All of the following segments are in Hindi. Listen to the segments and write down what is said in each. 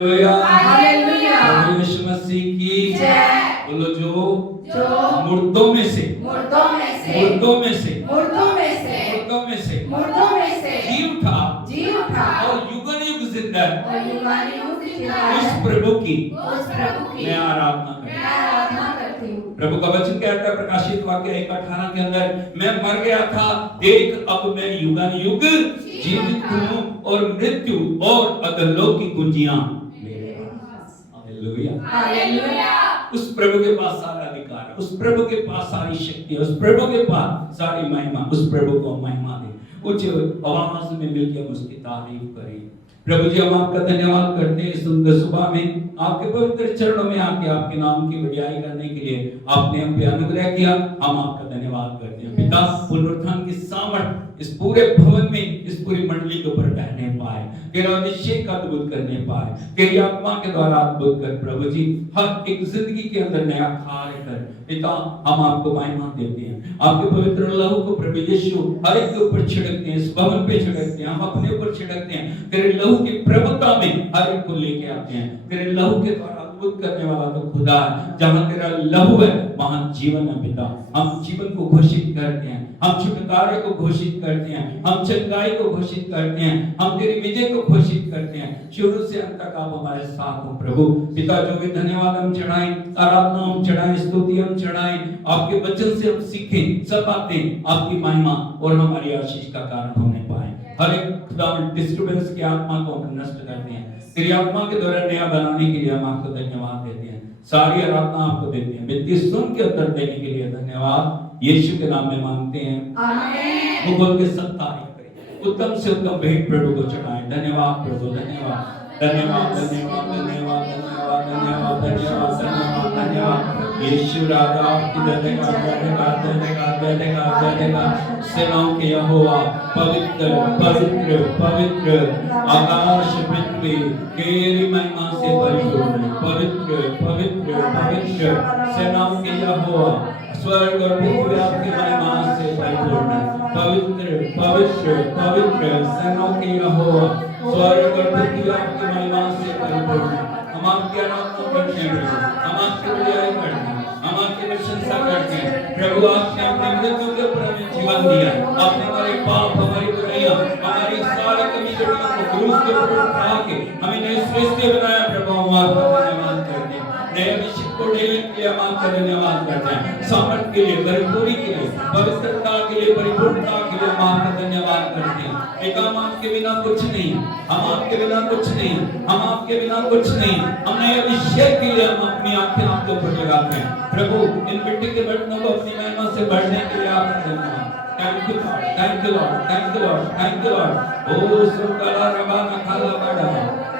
हालेलुया। प्रभु यीशु मसीह की जय। बोलो जो जो मुर्दों में से मुर्दों में से मुर्दों में से मुर्दों में से मुर्दों में से मुर्दों में से जी उठा जी उठा और युगन युग जिंदा है और युगानुयुग जिंदा उस है। प्रभु की उस प्रभु की मैं आराधना करता मैं आराधना करती हूँ। हूं। प्रभु का वचन कहता है प्रकाशित वाक्य 1:18 के अंदर, मैं मर गया था, देख अब मैं युगान युग जीवित हूँ और मृत्यु और अधोलोक की कुंजियां मेरे पास। हालेलुया। हालेलुया। उस प्रभु के पास सारा अधिकार है, उस प्रभु के पास सारी शक्ति है, उस प्रभु के पास सारी महिमा। उस प्रभु को महिमा दे, उच्च आवाज में मिलकर हम उसकी तारीफ करें। प्रभु जी हम आपका धन्यवाद करते हैं सुंदर सुबह में आपके पवित्र चरणों में आके आपके नाम की बड़ाई करने के लिए आपने हम पे अनुग्रह किया। हम आपका धन्यवाद करते हैं पिता, पुनरुत्थान की सामर्थ इस पूरे भवन में, इस पूरी मंडली के ऊपर रहने पाए, तेरा अभिषेक अद्भुत करने पाए, तेरी आत्मा के द्वारा अद्भुत कर प्रभु जी हर एक जिंदगी के अंदर नया कार्य कर पिता। हम आपको महिमा देते हैं, आपके पवित्र लहू को प्रभु यीशु हर एक के ऊपर छिड़कते हैं, इस भवन पे छिड़कते हैं, हम अपने ऊपर छिड़कते हैं, तेरे लहू की प्रभुता में हर एक को लेके आते हैं। तेरे लहू के द्वारा अद्भुत करने वाला तो खुदा है, जहां तेरा लहू है वहां जीवन है पिता। हम जीवन को घोषित करते हैं, हम छुटकारे को घोषित करते हैं, हम चंगाई को घोषित करते हैं, हम तेरी विजय को घोषित करते हैं। शुरू से अंत तक आप हमारे साथ हो प्रभु पिता। जो भी धन्यवाद हम चढ़ाएं, आराधना हम चढ़ाएं, स्तुति हम चढ़ाएं, आपके वचन से हम सीखें, सब बातें आपकी महिमा और हमारी आशीष का कारण होने पाए। हर एक डिस्टर्बेंस की आत्मा को हम नष्ट करते हैं, तेरी आत्मा के द्वारा नया बनाने के लिए हम आपको धन्यवाद देते हैं। सारी आराधना आपको देते हैं, विनती सुन के उत्तर देने के लिए धन्यवाद यीशु के नाम में मांगते हैं, आमीन। वो बोल के सब तारीफ करें, उत्तम से उत्तम भेंट प्रभु को चढ़ाएं। धन्यवाद प्रभु, धन्यवाद धन्यवाद धन्यवाद धन्यवाद धन्यवाद धन्यवाद धन्यवाद धन्यवाद धन्यवाद यीशु राजा आपकी धन्यवाद धन्यवाद धन्यवाद धन्यवाद धन्यवाद। सेनाओं के यहोवा पवित्र पवित्र पवित्र, आकाश पृथ्वी तेरी महिमा से परिपूर्ण है। पवित्र पवित्र पवित्र सेनाओं के यहोवा, स्वर्ग और पृथ्वी आपकी महिमा से परिपूर्ण है। पवित्र पवित्र पवित्र सेनाओं के यहोवा, स्वर्ग और पृथ्वी आपकी महिमा से परिपूर्ण है। हम आपकी आराधना करते हैं, हम आपकी बड़ाई करते हैं, हम आपकी प्रशंसा करते हैं। प्रभु आपने अपने मृत्यु के ऊपर हमें जीवन दिया, आपने हमारे पाप, हमारी बुराइयां, हमारी सारी कमजोरियों को क्रूस के ऊपर उठा के हमें नए सृष्टि बनाया। प्रभु हम आपका धन्यवाद करते हैं, नए अभिषेक को देने के लिए हम आपका धन्यवाद करते हैं, सामर्थ के लिए, भरपूरी के लिए, पवित्रता के लिए, परिपूर्णता के लिए हम आपका धन्यवाद करते हैं। हम आपके बिना कुछ नहीं, हम आपके बिना कुछ नहीं, हम आपके बिना कुछ नहीं। हम नए अभिषेक के लिए हम अपनी आंखें आपके ऊपर लगाते हैं। प्रभु इन मिट्टी के बर्तनों को अपनी महिमा से भरने के लिए आपका धन्यवाद। Thank you Lord, thank you Lord, thank you Lord, thank you Lord. Oh sukala rabana khala bada,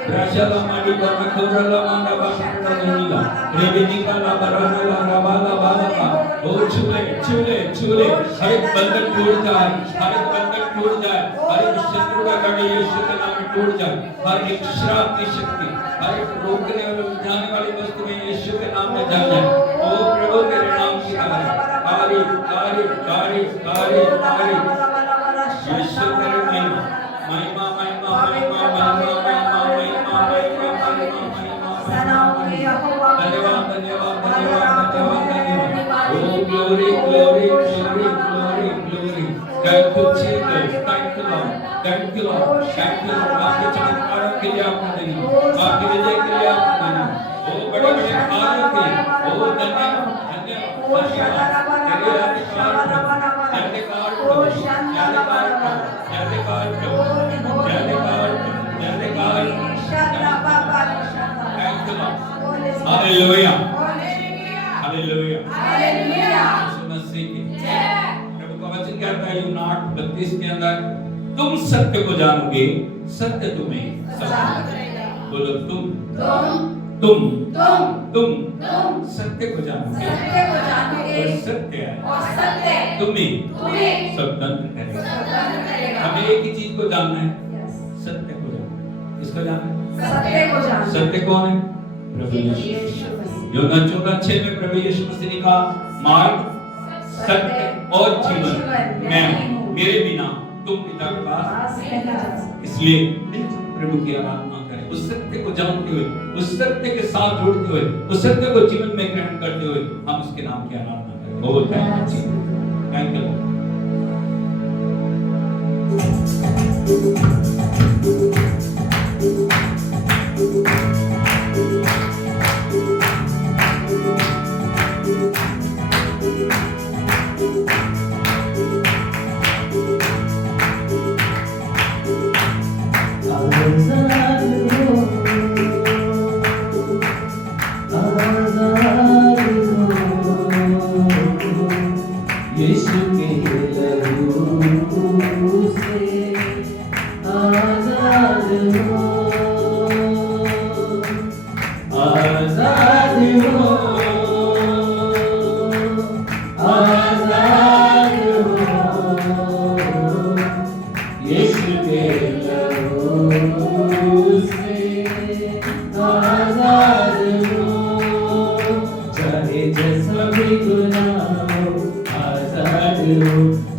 brashala madi bana khurala manda bana nila, rebinika la barana la rabala bala. Oh chule chule chule, हर एक बंधन टूट जाए, हर एक बंधन टूट जाए, हर एक शत्रु का गढ़ यीशु के नाम में टूट जाए, हर एक श्राप की शक्ति, हर एक रोकने और उलझाने वाली वस्तु में यीशु के नाम में जल जाए। ओ प्रभु तेरे नाम की तारीफ तारीफ तारीफ तारीफ तारीफ तारीफ। यीशु तेरे महिमा महिमा महिमा महिमा महिमा महिमा महिमा महिमा महिमा महिमा। धन्यवाद धन्यवाद धन्यवाद धन्यवाद धन्यवाद। O glory glory glory glory glory. Thank you Jesus, thank you Lord, thank you Lord, thank you Lord। आपके चमत्कारों के लिए आपका धन्यवाद, आपकी विजय के लिए आपका धन्यवाद। ओ बड़े बड़े कार्यों के लिए ओ धन्यवाद धन्यवाद धन्यवाद। तेरे अधिकार अधिकार अधिकार अधिकार अधिकार अधिकार। Thank you Lord, hallelujah hallelujah hallelujah. Yeshu Masih की जय। प्रभु का वचन कहता है यूहन्ना 8:32 के अंदर, तुम सत्य को जानोगे, सत्य तुम्हें सत्य करेगा। बोलो तुम तुम सत्य को जानोगे, और सत्य तुम्हें स्वतंत्र करेगा। हमें एक ही चीज को जानना है, सत्य को जानना है। किसको जानना है? सत्य कौन है? प्रभु यीशु। यूहन्ना 14:6 में प्रभु यीशु मसीह ने कहा, मार्ग सत्य और जीवन मैं हूं, मेरे बिना तुम पिता के पास। इसलिए प्रभु की आराधना करें, उस सत्य को जानते हुए, उस सत्य के साथ जुड़ते हुए, उस सत्य को जीवन में ग्रहण करते हुए हम उसके नाम की आराधना करें। बहुत थैंक यू।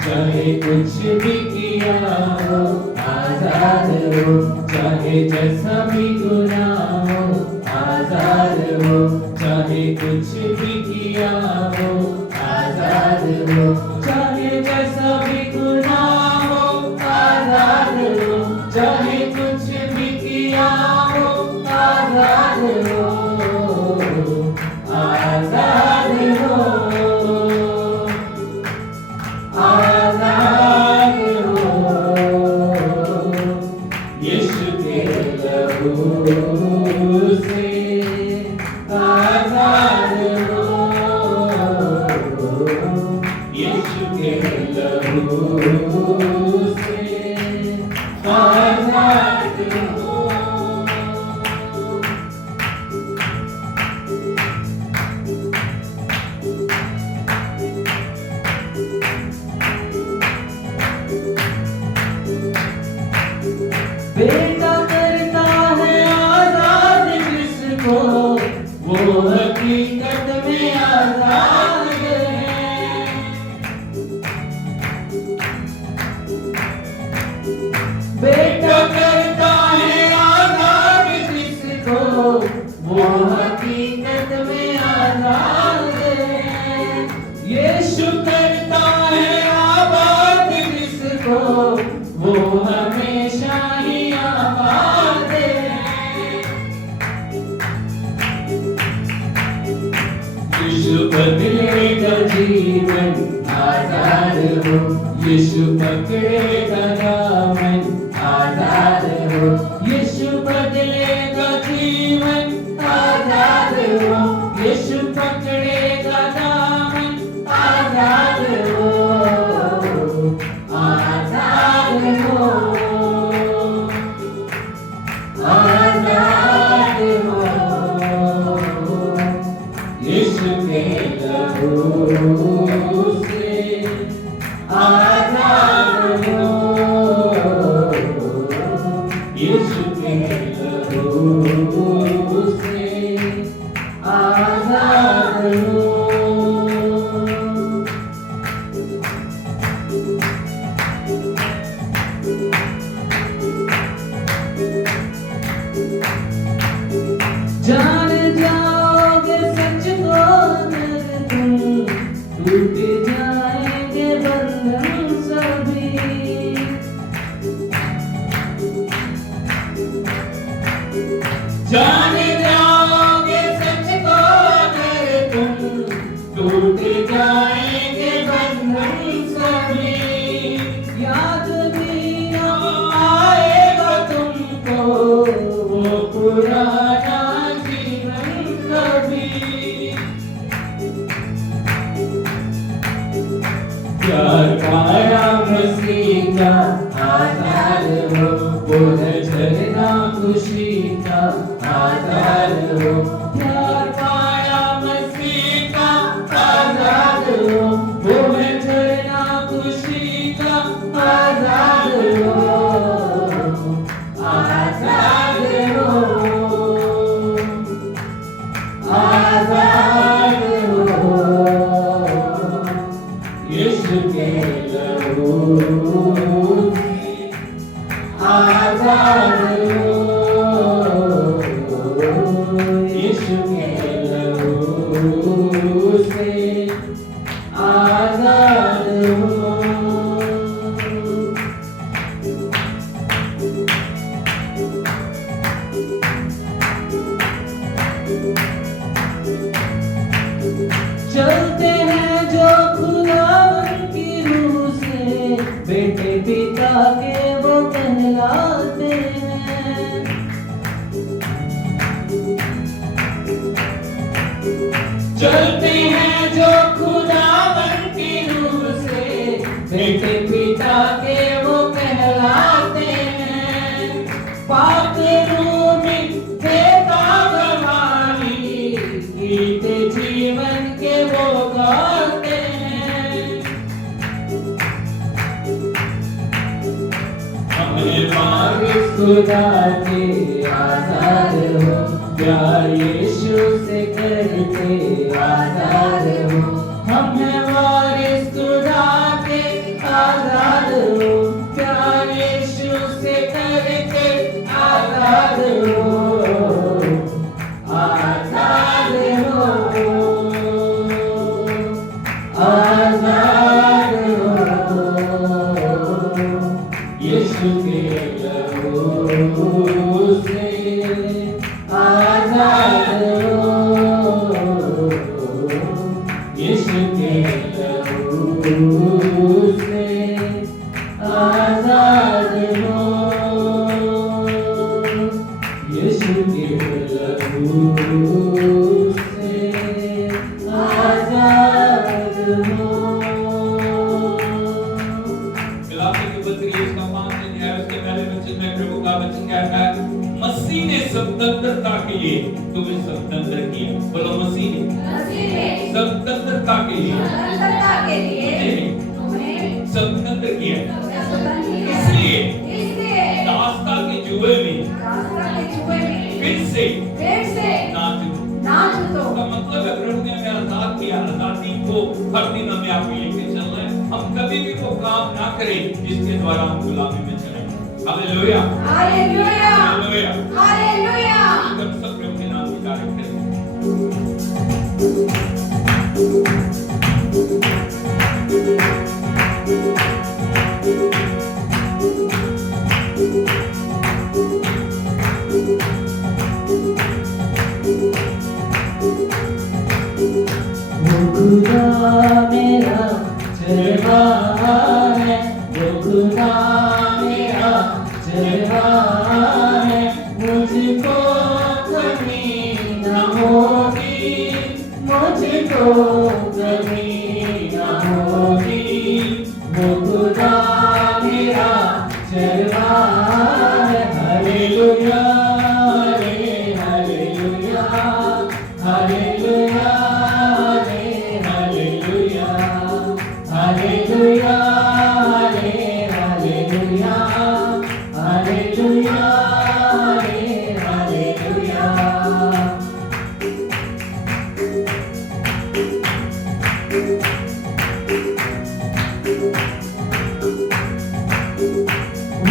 चाहे कुछ भी किया हो आजाद हो, चाहे जैसा भी गुनाह हो आजाद हो, चाहे कुछ भी किया हो आजाद हो, चाहे जैसा भी गुनाह हो आजाद हो, चाहे कुछ भी किया हो आजाद हो, आजाद हो, आजाद हो, यीशु के लहू से आजाद हो, यीशु के लहू से आजाद हो। बेटा करता है आजाद जिसको, वो हकीकत में आजाद है। बेटा करता है आजाद जिसको, वो हकीकत में आजाद है। यीशु करता है आबाद जिसको, वो हमेशा ही आबाद है। यीशु बदलेगा जीवन आजाद हो, यीशु पकड़ेगा दामन आजाद हो, यीशु बदलेगा जीवन आजाद हो, यीशु पकड़ेगा दामन आजाद हो, आजाद हो, आजाद हो, यीशु के लहू से आजाद हो, यीशु के लहू से आजाद हो। जान जाओगे सच को अगर तुम, टूट जाएंगे बंधन सभी। जान जाओगे सच को अगर तुम, टूट जाएंगे बंधन सभी। याद भी आएगा तुमको वो पुराना जीवन कभी। प्यार पाया मसीह का आजाद हो, वो है झरना खुशी का आजाद हो। प्यार पाया मसीह का आजाद हो, वो है झरना खुशी का आजाद हो, आजाद हो, आजाद हो, यीशु के लहू से आजाद हो, चलते हैं जो खुदावन की रूह से, बेटे पिता के वो कहलाते हैं। पाक रूह में देता गवाही, गीत जीवन के वो गाते हैं। हमें वारिस खुदा के आजाद हो, प्यार यीशु से करके आजाद हो। हमें वारिस खुदा के आजाद हो, प्यार यीशु से करके आजाद हो, आजाद हो, आजाद हो। यीशु के लहू से आजाद हो, यीशु के लहू से आजाद हो, यीशु के लहू से आजाद हो। गलाती की पत्री इसका 5 अध्याय उसके पहले वचन में प्रभु का वचन कहता है, मसीह ने स्वतंत्रता के लिए तुम्हें स्वतंत्र किया। बोलो मसीह ने स्वतंत्रता के लिए स्वतंत्रता के लिए तुम्हें स्वतंत्र किया। स्वतंत्र किया। इसलिए दासता के जुए में फिर से ना जूतो। इसका मतलब है प्रभु ने हमें आजाद किया। आजादी को हर दिन हमें आगे लेके चलना है। हम कभी भी वो काम ना करें जिसके द्वारा हम गुलामी में चले। Hallelujah, hallelujah, hallelujah, hallelujah. हम सब प्रभु के नाम की तारीफ करें। खुदा मेरा चरवाहा है, वो खुदा मेरा चरवाहा है, मुझको कमी न होगी, मुझको कमी न होगी। वो खुदा मेरा चरवाहा है। Hallelujah, hallelujah, hallelujah, hallelujah, hallelujah, hallelujah, hallelujah, hallelujah.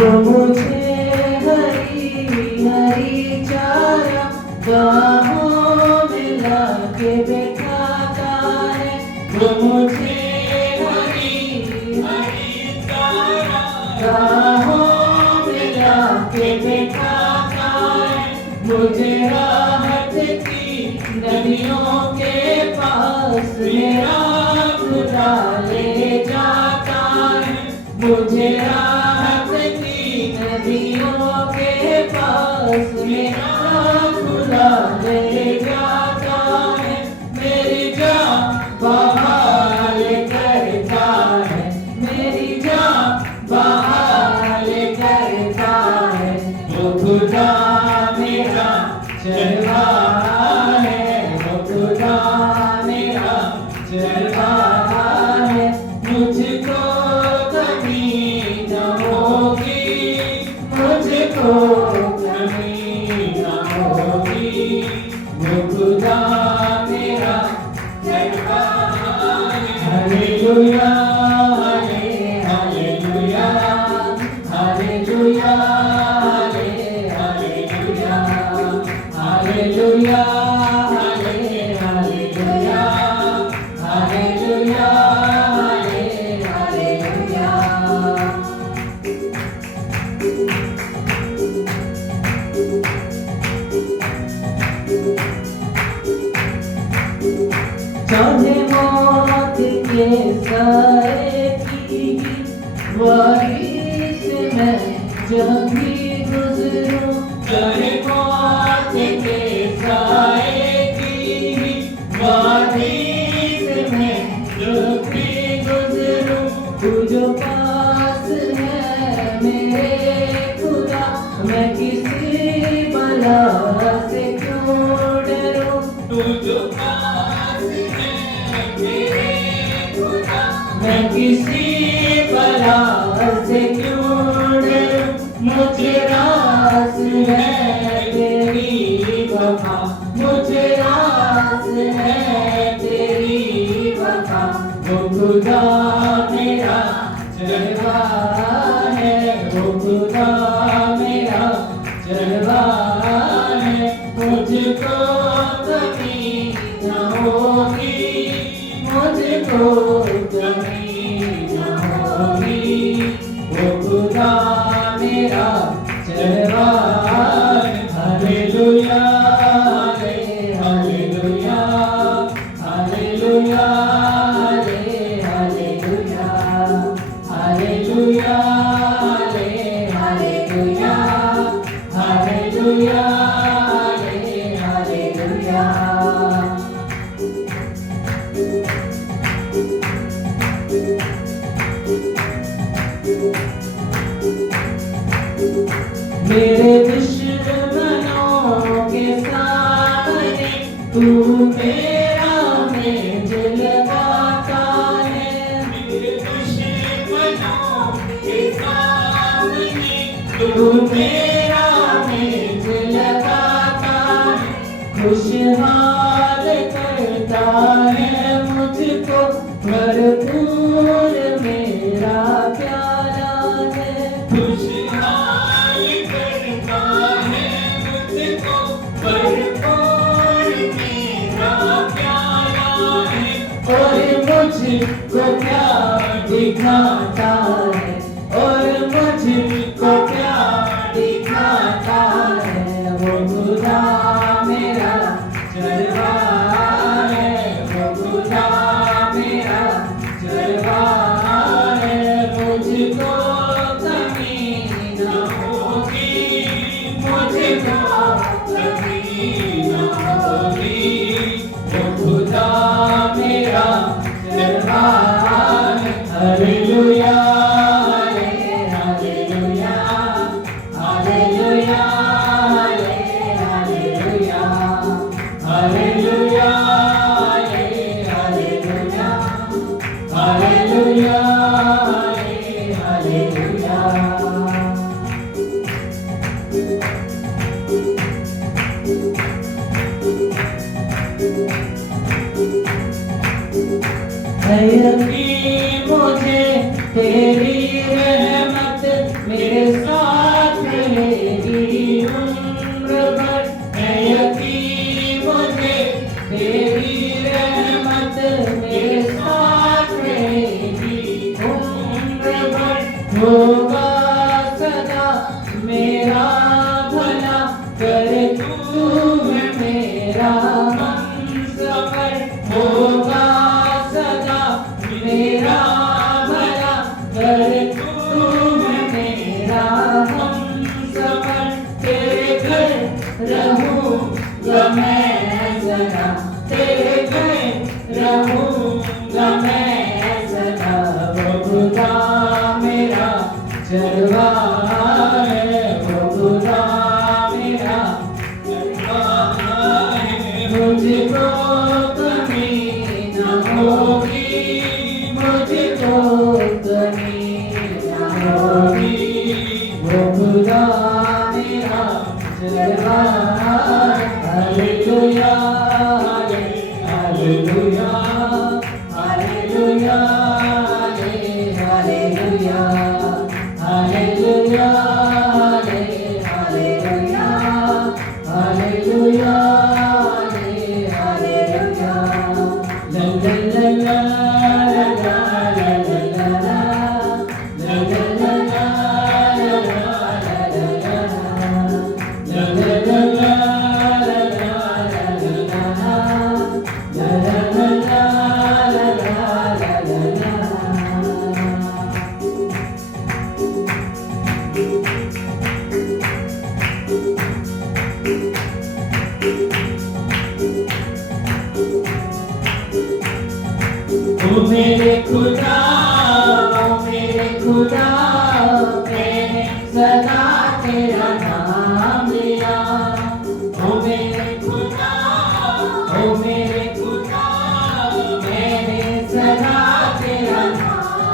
वो मुझे हरी हरी चारा बाहों में लाके बैठाता है, वो मुझे हरी हरी चारा बाहों में लाके बैठाता है, मुझे राहत की नदियों के पास मेरा खुदा ले जाता है, मुझे राहत की नदियों के पास मेरा खुदा ले जाता है, मेरी जान बहाल करता है, मेरी जान बहाल करता है। वो खुदा मेरा चरवाहा है, वो खुदा मेरा चरवाहा है, मुझको कमी न होगी, मुझको कमी न होगी। वो खुदा मेरा चरवाहा है। Hallelujah, hallelujah, hallelujah, hallelujah, hallelujah, hallelujah, hallelujah, hallelujah. चाहे मौत के साए की बारिश में जब भी गुजरूं, चाहे मौत के साए की बारिश किसी बला से क्यों डरूं, मुझे रास है तेरी वफा, मुझे रास है तेरी वफा। वो खुदा मेरा जलवा है, वो खुदा मेरा जलवा है, मुझको कभी न होगी, मुझको कभी न होगी। वो खुदा मेरा जलवा है। Hallelujah hallelujah hallelujah hallelujah hallelujah hallelujah hallelujah hallelujah. मेरे दुश्मनों के सामने तू मेरा मेज लगाता है, मेरे दुश्मनों के सामने तू मेरा मेज लगाता है, खुशहाल करता है मुझको भरपूर मेरा प्याला है, खुशहाल करता है मुझको भरपूर मेरा प्याला है। और मुझको प्यार दिखाता है, और मुझको प्यार दिखाता है। वो खुदा मेरा जलवा है, वो खुदा मेरा जलवा है, मुझको कमी न होगी, मुझको कमी न होगी। वो खुदा मेरा जलवा है। Hallelujah hallelujah hallelujah hallelujah hallelujah hallelujah hallelujah है यकीन मुझे तेरी रहमत मेरे साथ रहेगी उम्र भर, है यकीन मुझे तेरी रहमत मेरे साथ रहेगी उम्र भर। होगा सदा मेरा भला, कर तू है मेरा हमसफर। होगा सदा मेरा भला, कर तू है मेरा हमसफर। तेरे घर रहूंगा मैं सदा, तेरे घर रहूंगा मैं सदा। वो खुदा मेरा जलवा है, वो खुदा मेरा जलवा है, मुझको कमी न होगी, मुझको कमी न होगी। वो खुदा मेरा जलवा है। Hallelujah hallelujah hallelujah hallelujah hallelujah hallelujah hallelujah hallelujah. ला ला ला ला ला ला ला ला ला ला ला ला ला ला ला ला। ओ मेरे खुदा, ओ मेरे खुदा, मैंने सदा तेरा नाम लिया। ओ मेरे खुदा, ओ मेरे खुदा, मैंने सदा तेरा नाम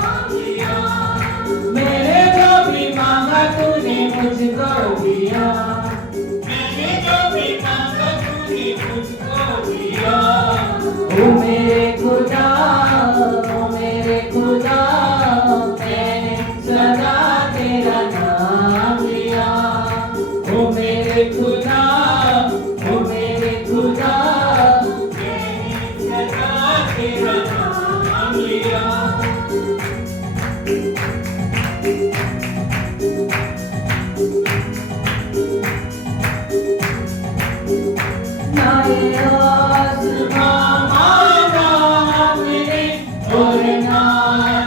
ना ये आसमां मांगा हमने और ना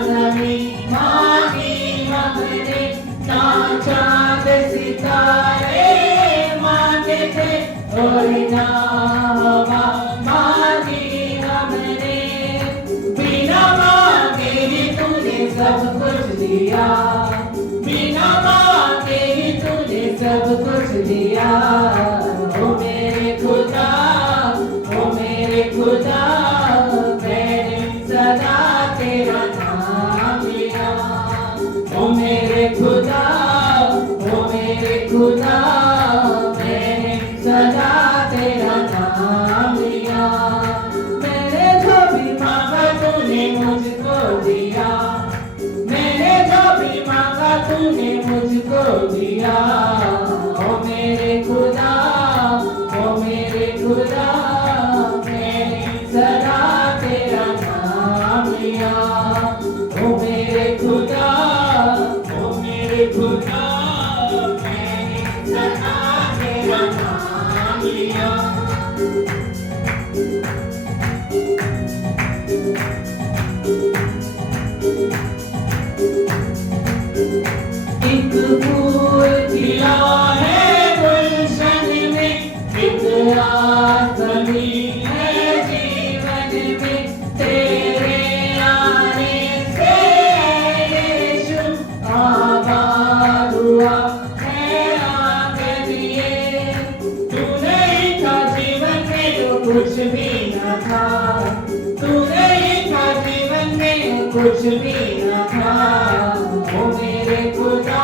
ज़मीन मांगी हमने, ना चाँद सितारे मांगे थे और ना हवा मांगी हमने। बिना मांगे ही तूने सब कुछ दिया, बिना मांगे ही तूने सब कुछ दिया। ओ मेरे खुदा, ओ मेरे खुदा, मैंने सदा तेरा नाम लिया। ओ मेरे खुदा, ओ मेरे खुदा, मैंने सदा तेरा नाम लिया। मैंने जो भी मांगा तूने मुझको दिया, मैंने जो भी मांगा तूने मुझको दिया। ओ मेरे खुदा, ओ मेरे खुदा, मैंने सदा तेरा नाम लिया। ओ मेरे खुदा, ओ मेरे खुदा, मैंने सदा तेरा नाम लिया। एक फूल खिला है गुलशन में, एक आसमी है जीवन में। तेरे आने से यीशु आबाद हुआ है आंगन ये। तू नहीं था जीवन में तो कुछ भी न था, तू नहीं था जीवन में कुछ भी न था। ओ मेरे खुदा,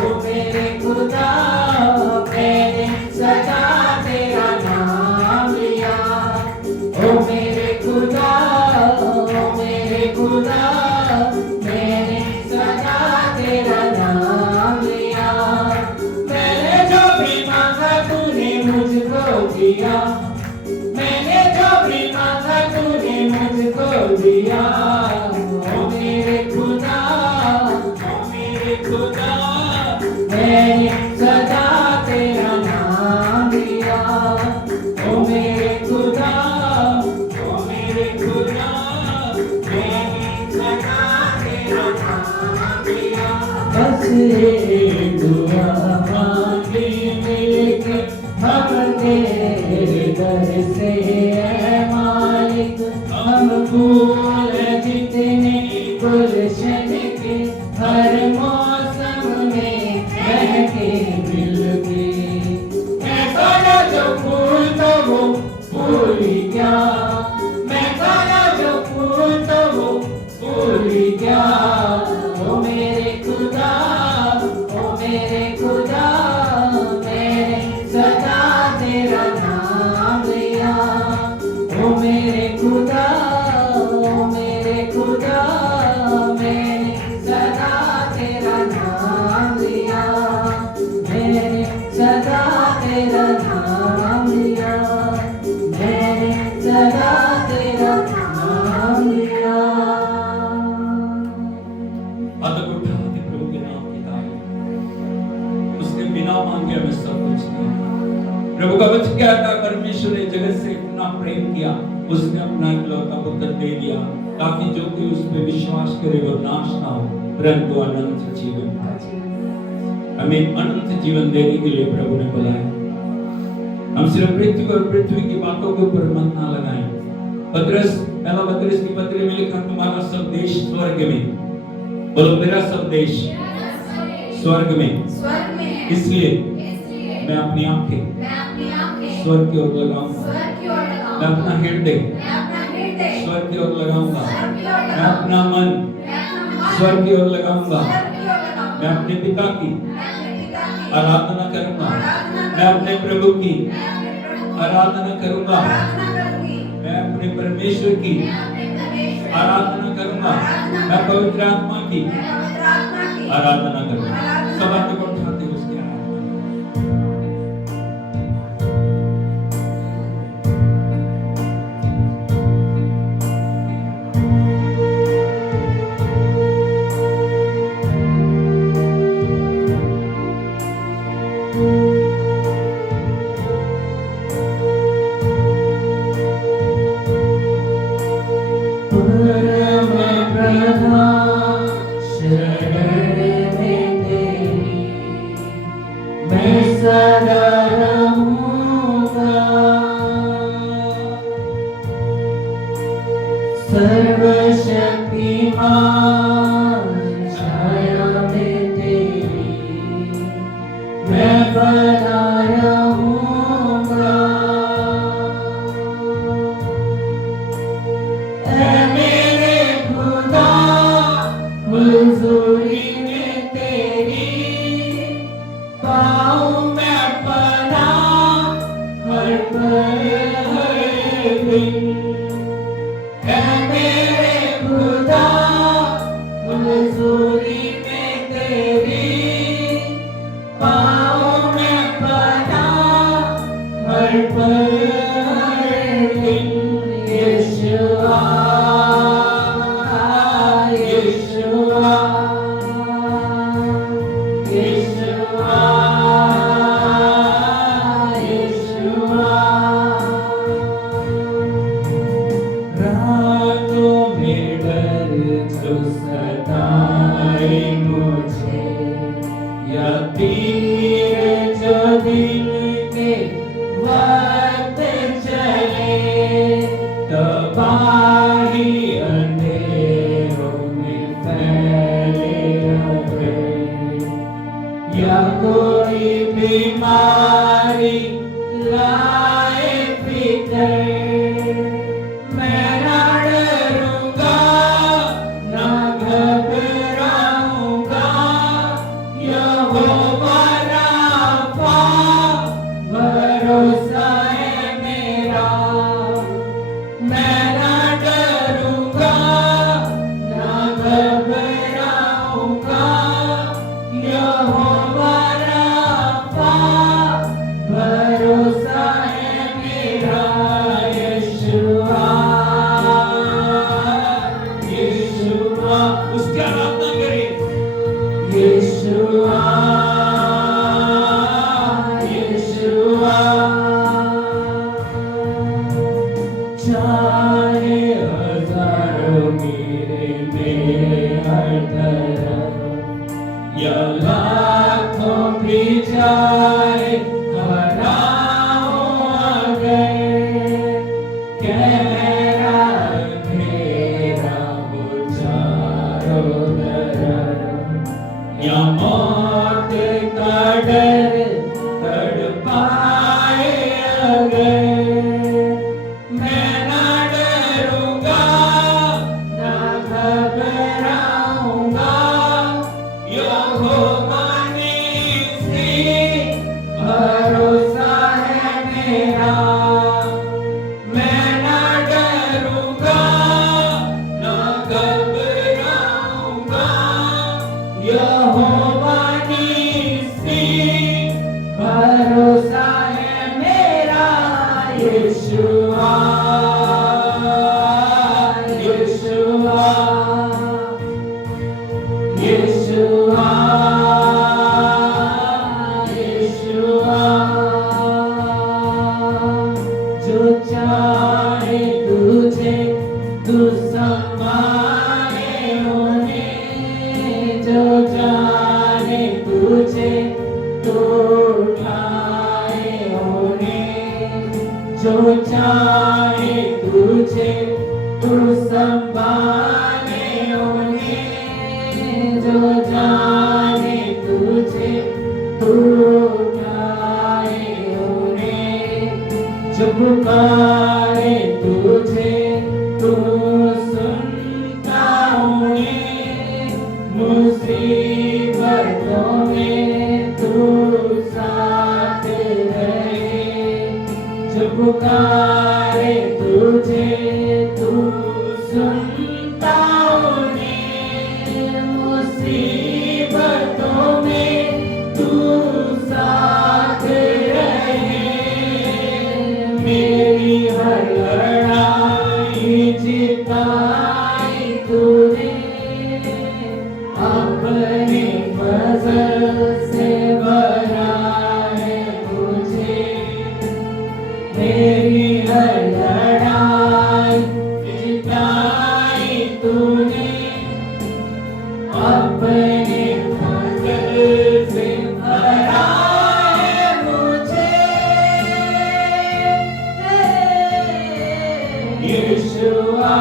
ओ मेरे खुदा, मैंने सदा तेरा नाम लिया। ओ मेरे खुदा, ओ मेरे खुदा, मैंने सदा तेरा नाम लिया। मैंने जो भी मांगा तूने मुझको दिया, मैंने जो भी मांगा तूने मुझको दिया। ओ मेरे खुदा, ओ मेरे खुदा, मैंने सदा तेरा नाम लिया। ओ मेरे खुदा, ओ मेरे खुदा, मैंने सदा तेरा नाम लिया। बस एक दुआ मांगी मिलके हम तेरे दर से है मालिक। हम फूल जितने गुलशन के हर मौसम में महके मिलके। मैं काला जो फूल तो वो फूल ही क्या, मैं काला जो फूल तो वो फूल ही क्या। ओ मेरे खुदा, ओ मेरे खुदा, मैंने सदा तेरा नाम लिया। ओ मेरे खुदा, ओ मेरे खुदा, मैंने सदा तेरा नाम लिया। मैंने सदा तेरा नाम लिया, मैंने सदा तेरा नाम लिया। हाथ उठाते प्रभु के नाम की तारीफ। उसने बिना मांगे हमें सब कुछ दिया। प्रभु का वचन क्या था, परमेश्वर ने जगत से इतना प्रेम किया, उसने अपना इकलौता पुत्र दे दिया, ताकि जो कोई उस पर विश्वास करे वो नाश ना हो परंतु अनंत जीवन पाए। हमें अनंत जीवन देने के लिए प्रभु ने बुलाया। हम सिर्फ पृथ्वी और पृथ्वी की बातों के ऊपर मन ना लगाएं। पहला पत्रस की पत्री में लिखा, तुम्हारा सब देश स्वर्ग में। बोलो, मेरा सब देश स्वर्ग में। इसलिए मैं अपनी आंखें स्वर्ग की ओर लगाऊंगा, मैं अपना हृदय स्वर्ग की ओर लगाऊंगा, मैं अपना मन स्वर्ग की ओर लगाऊंगा, मैं अपने पिता की आराधना करूंगा, मैं अपने प्रभु की आराधना करूंगा, मैं अपने परमेश्वर की आराधना करूंगा, मैं पवित्र आत्मा की आराधना करूंगा। सब आके उठाते उसकी आराधना। सर्वशक्तिमान छाया में तेरी मैं बना रहूंगा। ऐ मेरे खुदा हुजूरी में तेरी पाऊं मैं पनाह हर पल हर दिन। ऐ मेरे खुदा हुजूरी में तेरी पाऊं मैं पनाह हर पल हर दिन। यीशुआ यीशुआ यीशुआ यीशुआ। रातों में डर जो सताए मुझे या तीर जो दिल के वक्त चले तबाही अंधेरों में फैले अगर या कोई बीमारी लाए फिक्र मैं ना डरूंगा ना घबराऊंगा। यहोवा राफा भरोसा है मेरा। मैं ना डरूंगा ना घबराऊंगा। यहोवा राफा भरोसा है मेरा। यीशुआ यीशुआ। उसकी आराधना करें। यीशुआ यीशुआ। चाहे हजारों मेरे में हर तरफ या लाखों भी जाए हराओं अगर गहरा अंधेरा हो चारों तरफ या मौत का डर तड़पाए अगर मैं ना डरूंगा ना घबराऊंगा। यहोवा निस्सी भरोसा है मेरा। मैं ना डरूंगा ना घबराऊंगा। यहोवा निस्सी भरोसा है मेरा। यीशुआ यीशुआ यीशुआ यीशुआ। जो चाहे तुझे तू संभाले उन्हें। जो चाहे तुझे तू उठाए उन्हें। जो चाहे तुझे तू संभाले उन्हें। जो चाहे तुझे तू उठाए उन्हें। जो पुकारे तुझे तू सुनता उन्हें। मुसीबतों में तू साथ रहे। जो पुकारे तुझे तू सुनता उन्हें। मुसीबतों में तू साथ रहे। मेरी हर लड़ाई जिताई तूने। अपने फजल से भरा है मुझे। मेरी हर लड़ाई जिताई तूने। अपने फजल से भरा है मुझे। यीशुआ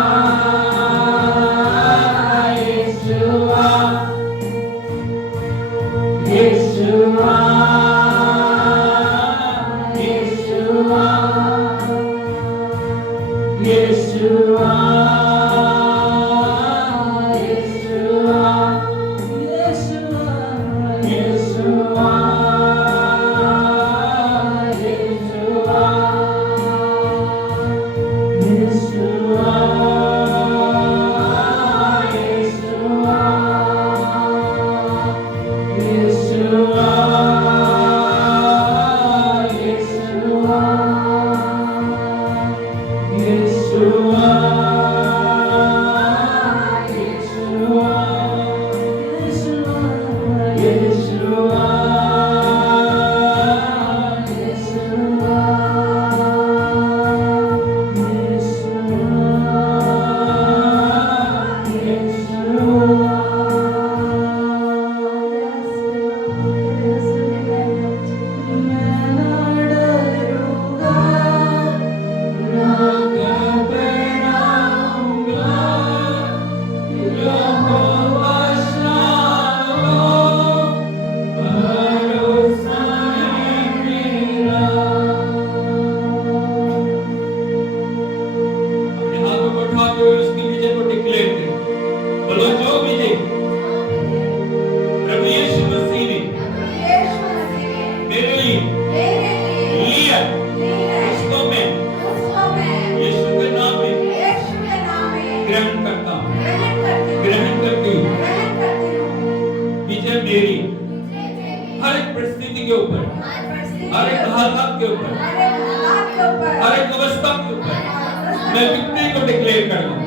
मैं विक्ट्री को डिक्लेयर कर रहा हूं।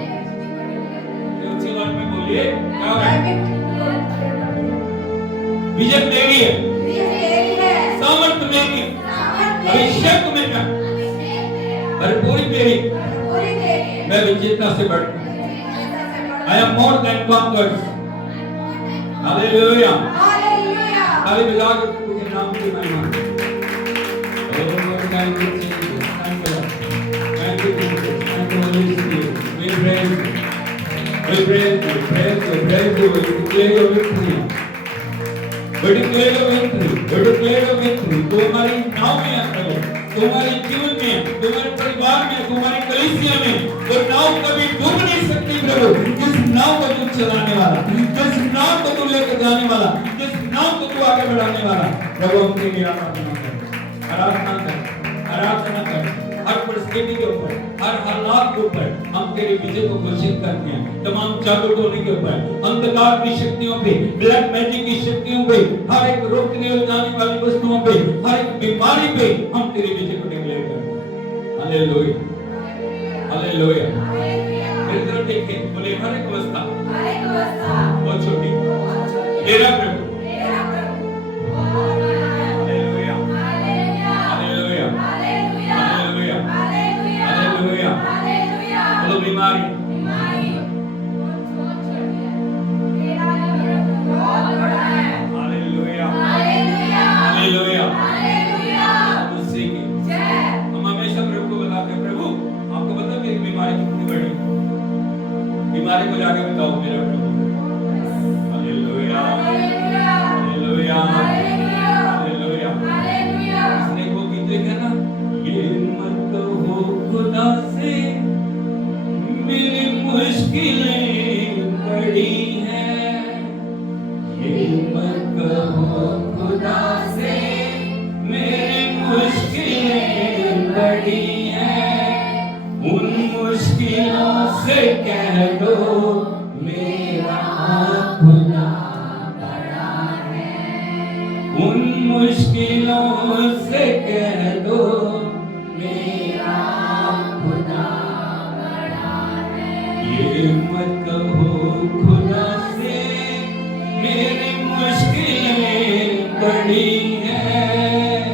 उसी बात में बोलिए क्या है? विजन मेरी है, सामर्थ मेरी है, अभिषेक मेरा, भरपूरी मेरी, मैं विजेता से बढ़, I am more than conquerors। Hallelujah. अभी बिगा के प्रभु के नाम की महिमा। Oh, thank you, Jesus. Thank you, Lord. Thank you, Jesus. Thank you, Holy Spirit. We praise you. We praise you. Praise you. Praise you. We declare your victory. We declare your victory. We declare your victory. तुम्हारी नाव में है प्रभु, तुम्हारे जीवन में, तुम्हारे परिवार में, तुम्हारी कलीसिया में, वो नाव कभी डूब नहीं सकती प्रभु। जिस नाव को तुम चलाने वाला, जिस नाव को तुम लेकर जाने वाला, जिस नाव को तू आगे बढ़ाने वाला, प्रभु हम तेरी आराधना कर, आराधना कर, हर परिस्थिति के ऊपर, हर हालात के ऊपर हम तेरे विजय को घोषित करते हैं। तमाम जादू टोने के ऊपर, अंधकार की शक्तियों पे, ब्लैक मैजिक की शक्तियों पे, हर एक रोकने और जाने वाली वस्तुओं पे, हर एक बीमारी पे हम तेरे विजय को डिक्लेयर करते हैं। Hallelujah, hallelujah. मेरी तरफ देखिए, बोले हर एक अवस्था बहुत छोटी, मेरा प्रभु। Hallelujah, hallelujah, hallelujah, hallelujah. बोलो बीमारी, हालेलुया, हालेलुया। मुझसे की हम हमेशा प्रभु को बताते हैं, प्रभु आपको पता है मेरी बीमारी कितनी बड़ी, बीमारी को जाके बताओ मेरा प्रभु। Hallelujah, hallelujah, hallelujah. इसने वो गीत लिखा ना, ये मत कहो खुदा से मेरी मुश्किलें बड़ी हैं, ये मत कहो खुदा से मेरी मुश्किलें बड़ी हैं, उन मुश्किलों से कह दो मेरा खुदा बड़ा है, उन मुश्किलों से कह दो मेरा खुदा बड़ा है। ये मत कहो खुदा से मेरी मुश्किलें बड़ी हैं,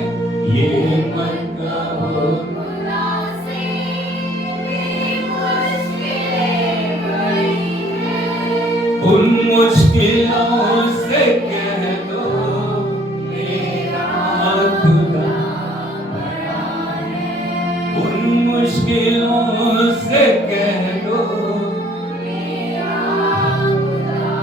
ये मत कहो खुदा से मेरी मुश्किलें बड़ी हैं, उन मुश्किलों से कह दो मेरा खुदा बड़ा है, उन मुश्किलों से कह दो। मेरा खुदा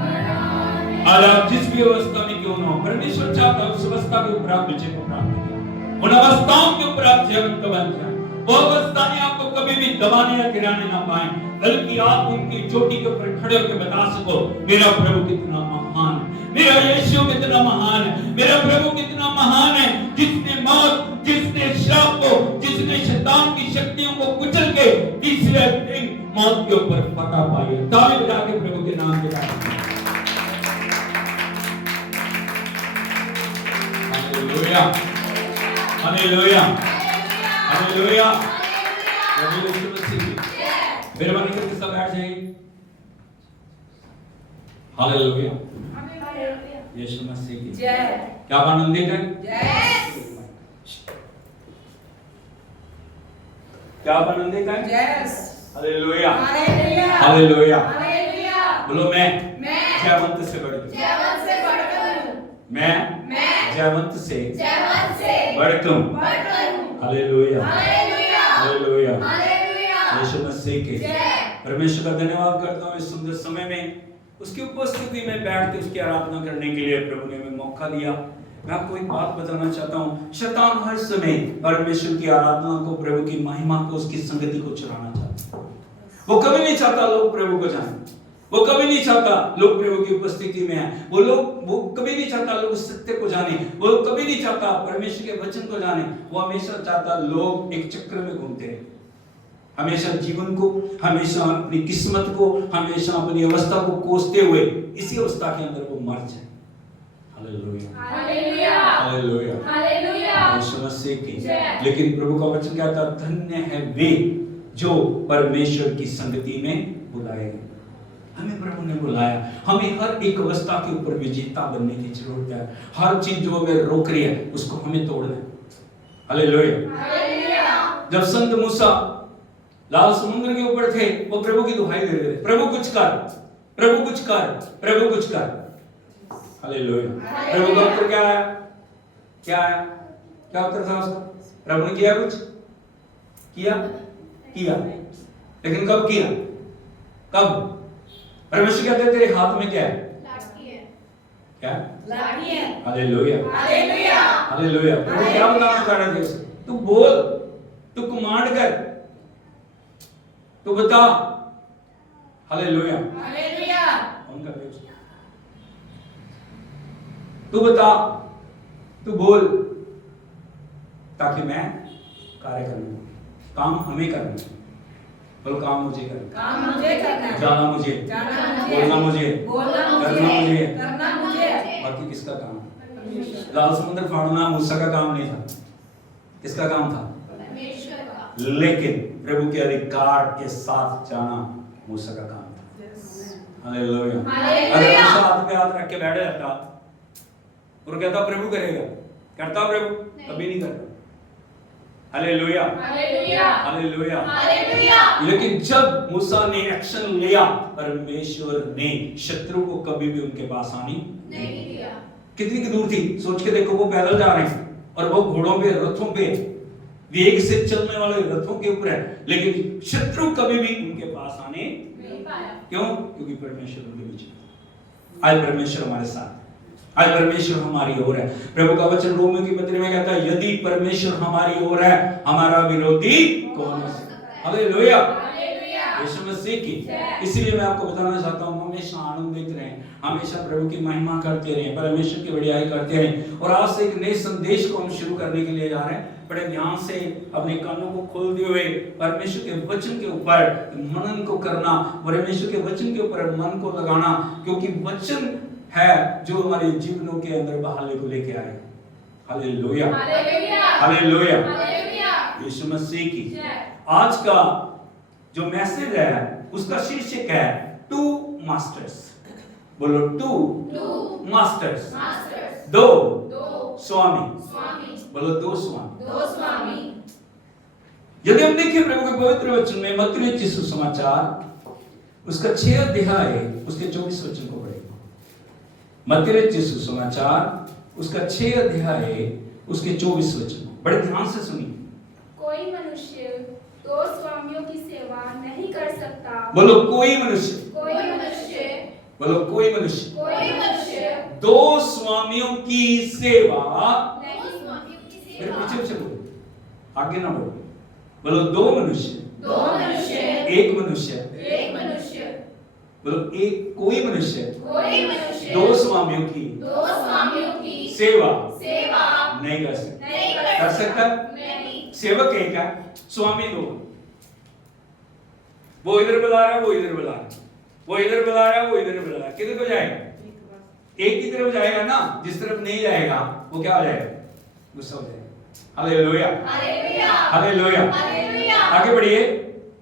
बड़ा है। आज आप जिस भी अवस्था में क्यों ना हो, परमेश्वर चाहता है उस अवस्था के ऊपर आप विजय को प्राप्त करें, उन अवस्थाओं के ऊपर आप जीवंत बन जाएं। वो अवस्थाएं आपको कभी भी दबाने या गिराने ना पाएं, बल्कि आप उनकी चोटी के ऊपर खड़े होकर बता सको मेरा प्रभु कितना महान है, मेरा यीशु कितना महान है, मेरा प्रभु कितना महान है, जिसने मौत, जिसने श्राप को, जिसने शैतान की शक्तियों को कुचल के तीसरे दिन मौत के ऊपर फतह पाई है। ताली बजा के प्रभु के नाम के गाएं। Hallelujah, hallelujah, hallelujah. प्रभु यीशु मसीह की मेहरबानी करके सब बैठ जाइए। हालेलुया, यीशु मसीह की जय। क्या आप आनंदित हैं? क्या आप आनंदित हैं? Hallelujah, hallelujah. बोलो मैं जयवंत से बढ़कर, मैं जयवंत से बढ़कर। Hallelujah, hallelujah. यीशु मसीह के परमेश्वर का धन्यवाद करता हूँ इस सुंदर समय में उसकी उपस्थिति में बैठ के उसकी आराधना करने के लिए प्रभु ने हमें मौका दिया। मैं आपको एक बात बताना चाहता हूँ, शैतान हर समय परमेश्वर की आराधना को, प्रभु की महिमा को, उसकी संगति को चुराना चाहता है। वो कभी नहीं चाहता लोग प्रभु को जाने, वो कभी नहीं चाहता लोग प्रभु की उपस्थिति में आए, वो कभी नहीं चाहता लोग सत्य को जाने, वो कभी नहीं चाहता परमेश्वर के वचन को जाने। वो हमेशा चाहता लोग एक चक्र में घूमते रहे, हमेशा जीवन को, हमेशा अपनी किस्मत को, हमेशा अपनी अवस्था को कोसते हुए इसी अवस्था के अंदर वो मर जाए। Hallelujah, hallelujah, hallelujah, hallelujah. Yeshu Masih की। लेकिन प्रभु का वचन कहता है धन्य है वे जो परमेश्वर की संगति में बुलाए गए। हमें प्रभु ने बुलाया, हमें हर एक अवस्था के ऊपर विजेता बनने की जरूरत है। हर चीज जो हमें रोक रही है उसको हमें तोड़ना है। हालेलुया। जब संत मूसा लाल समुद्र के ऊपर थे, वो प्रभु की दुहाई दे रहे थे, प्रभु कुछ कर, प्रभु कुछ कर, प्रभु कुछ कर। हालेलुया। प्रभु का उत्तर क्या आया? क्या आया? क्या उत्तर था उसका? प्रभु ने किया कुछ? किया, लेकिन कब किया? कब? परमेश्वर कहते हैं तेरे हाथ में क्या है? लाठी है। क्या? लाठी है। Hallelujah, hallelujah. हालेलुया। प्रभु क्या बताना चाह रहे थे उसे? तू बोल, तू कमांड कर, तू बता। Hallelujah, hallelujah. कौन कर रहे उसे? तू बता, तू बोल, ताकि मैं कार्य करूं। काम हमें करना है। बोलो काम मुझे करना, काम मुझे करना है। जाना मुझे, जाना मुझे, बोलना मुझे, बोलना मुझे, करना मुझे, करना मुझे। बाकी किसका काम? लाल समुद्र फाड़ना मूसा का काम नहीं था, किसका काम था? परमेश्वर का। लेकिन प्रभु के अधिकार के साथ जाना मूसा का काम था। हालेलुया। अगर मूसा हाथ पे हाथ रख के बैठ जाता और कहता प्रभु करेगा, करता प्रभु? कभी नहीं करता। Hallelujah, hallelujah, hallelujah, hallelujah. लेकिन जब मूसा ने एक्शन लिया, परमेश्वर ने शत्रु को कभी भी उनके पास आनी नहीं दिया। कितनी की दूर थी? सोच के देखो, वो पैदल जा रहे हैं और वो घोड़ों पे, रथों पे, वेग से चलने वाले रथों के ऊपर है, लेकिन शत्रु कभी भी उनके पास आने नहीं पाया। क्यों? क्योंकि परमेश्वर उनके बीच है। आज परमेश्वर हमारे साथ, आज परमेश्वर हमारी ओर है। प्रभु का वचन रोमियो की पत्री में कहता है, यदि परमेश्वर हमारी ओर है, हमारा विरोधी कौन है? Hallelujah, hallelujah. यीशु मसीह की। इसलिए मैं आपको बताना चाहता हूँ, हमेशा आनंदित रहें, हमेशा प्रभु की महिमा करते रहें, परमेश्वर की बढ़ाई करते रहें। और आज से एक नए संदेश को हम शुरू करने के लिए जा रहे हैं। बड़े ध्यान से अपने कानों को खोलते हुए परमेश्वर के वचन के ऊपर मनन को करना, परमेश्वर के वचन के ऊपर मन को लगाना, क्योंकि वचन है जो हमारे जीवनों के अंदर बहाली को लेके आए। Hallelujah, hallelujah, hallelujah, hallelujah. Yeshu Masih की। आज का जो मैसेज है उसका शीर्षक है टू मास्टर्स। बोलो टू मास्टर्स, मास्टर्स। दो दो स्वामी। स्वामी। बोलो दो स्वामी। दो स्वामी। यदि हम देखें प्रभु के पवित्र वचन में मत्ती रचित सुसमाचार उसका 6 अध्याय उसके 24 वचन को पढ़ें। मत्ती रचित सुसमाचार उसका 6 अध्याय उसके 24 वचन, बड़े ध्यान से सुनिए। कोई मनुष्य दो स्वामियों की सेवा नहीं कर सकता। बोलो कोई मनुष्य, कोई मनुष्य, बोलो कोई मनुष्य कोई मनुष्य दो स्वामियों की सेवा, नहीं स्वामियों की मेरे सेवा। पीछे बोलो, आगे ना बोलो। बोलो दो मनुष्य, दो मनुष्य, एक मनुष्य, एक मनुष्य, बोलो एक कोई मनुष्य कोई मनुष्य दो स्वामियों की दो स्वामियों की सेवा सेवा नहीं कर सकता। नहीं कर सकता? नहीं। सेवक एक है, स्वामी दो। वो इधर बुला रहा है, वो इधर बुला रहा है, वो इधर बुला रहा है, वो इधर बुला रहा है। किधर को जाएगा? एक की तरफ जाएगा ना। जिस तरफ नहीं जाएगा वो क्या हो जाएगा? गुस्सा हो जाएगा। Hallelujah, hallelujah, hallelujah. हालेलुया। आगे बढ़िए।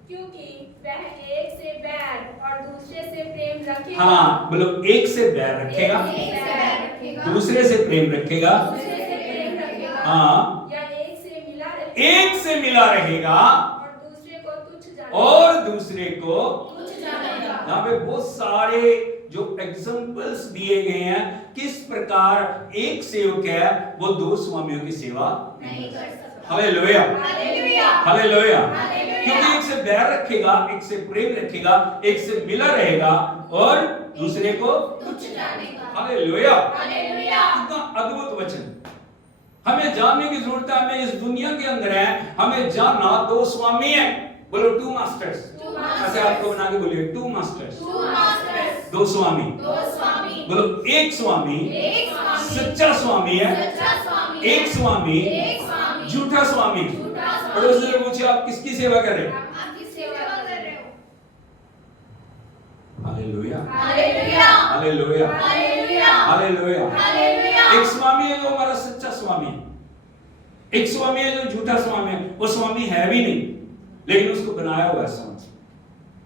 क्योंकि वह एक से बैर और दूसरे से प्रेम रखेगा। हाँ, बोलो एक से बैर रखेगा, एक से बैर रखेगा, दूसरे से प्रेम रखेगा। दूसरे से प्रेम रखेगा। हाँ, या एक से मिला रहेगा। एक से मिला रहेगा और दूसरे को तुच्छ जानेगा। और दूसरे को। कुछ जानेगा। यहाँ पे बहुत सारे जो एग्जाम्पल्स दिए गए हैं किस प्रकार एक सेवक है वो दो स्वामियों की सेवा नहीं कर सकता। Hallelujah, hallelujah, hallelujah. हालेलुया। क्योंकि एक से बैर रखेगा, एक से प्रेम रखेगा, एक से मिला रहेगा और दूसरे को तुच्छ जानेगा। हालेलुया। हालेलुया। कितना अद्भुत वचन। हमें जानने की जरूरत है, हमें इस दुनिया के अंदर है, हमें जानना दो स्वामी है। बोलो टू मास्टर्स। To masters. ऐसे आपको बना के बोलिए टू मास्टर्स, टू मास्टर्स, दो स्वामी। दो स्वामी, बोलो एक स्वामी, एक स्वामी, सच्चा स्वामी है, सच्चा स्वामी, एक स्वामी, एक स्वामी, झूठा स्वामी। झूठा स्वामी। पड़ोसी से पूछिए आप किसकी सेवा कर रहे हो? आप किसकी सेवा कर रहे हो? Hallelujah, hallelujah, hallelujah, hallelujah, hallelujah. Hallelujah. एक स्वामी है जो हमारा सच्चा स्वामी है, एक स्वामी है जो झूठा स्वामी है। वो स्वामी है भी नहीं, लेकिन उसको बनाया हुआ है समझ।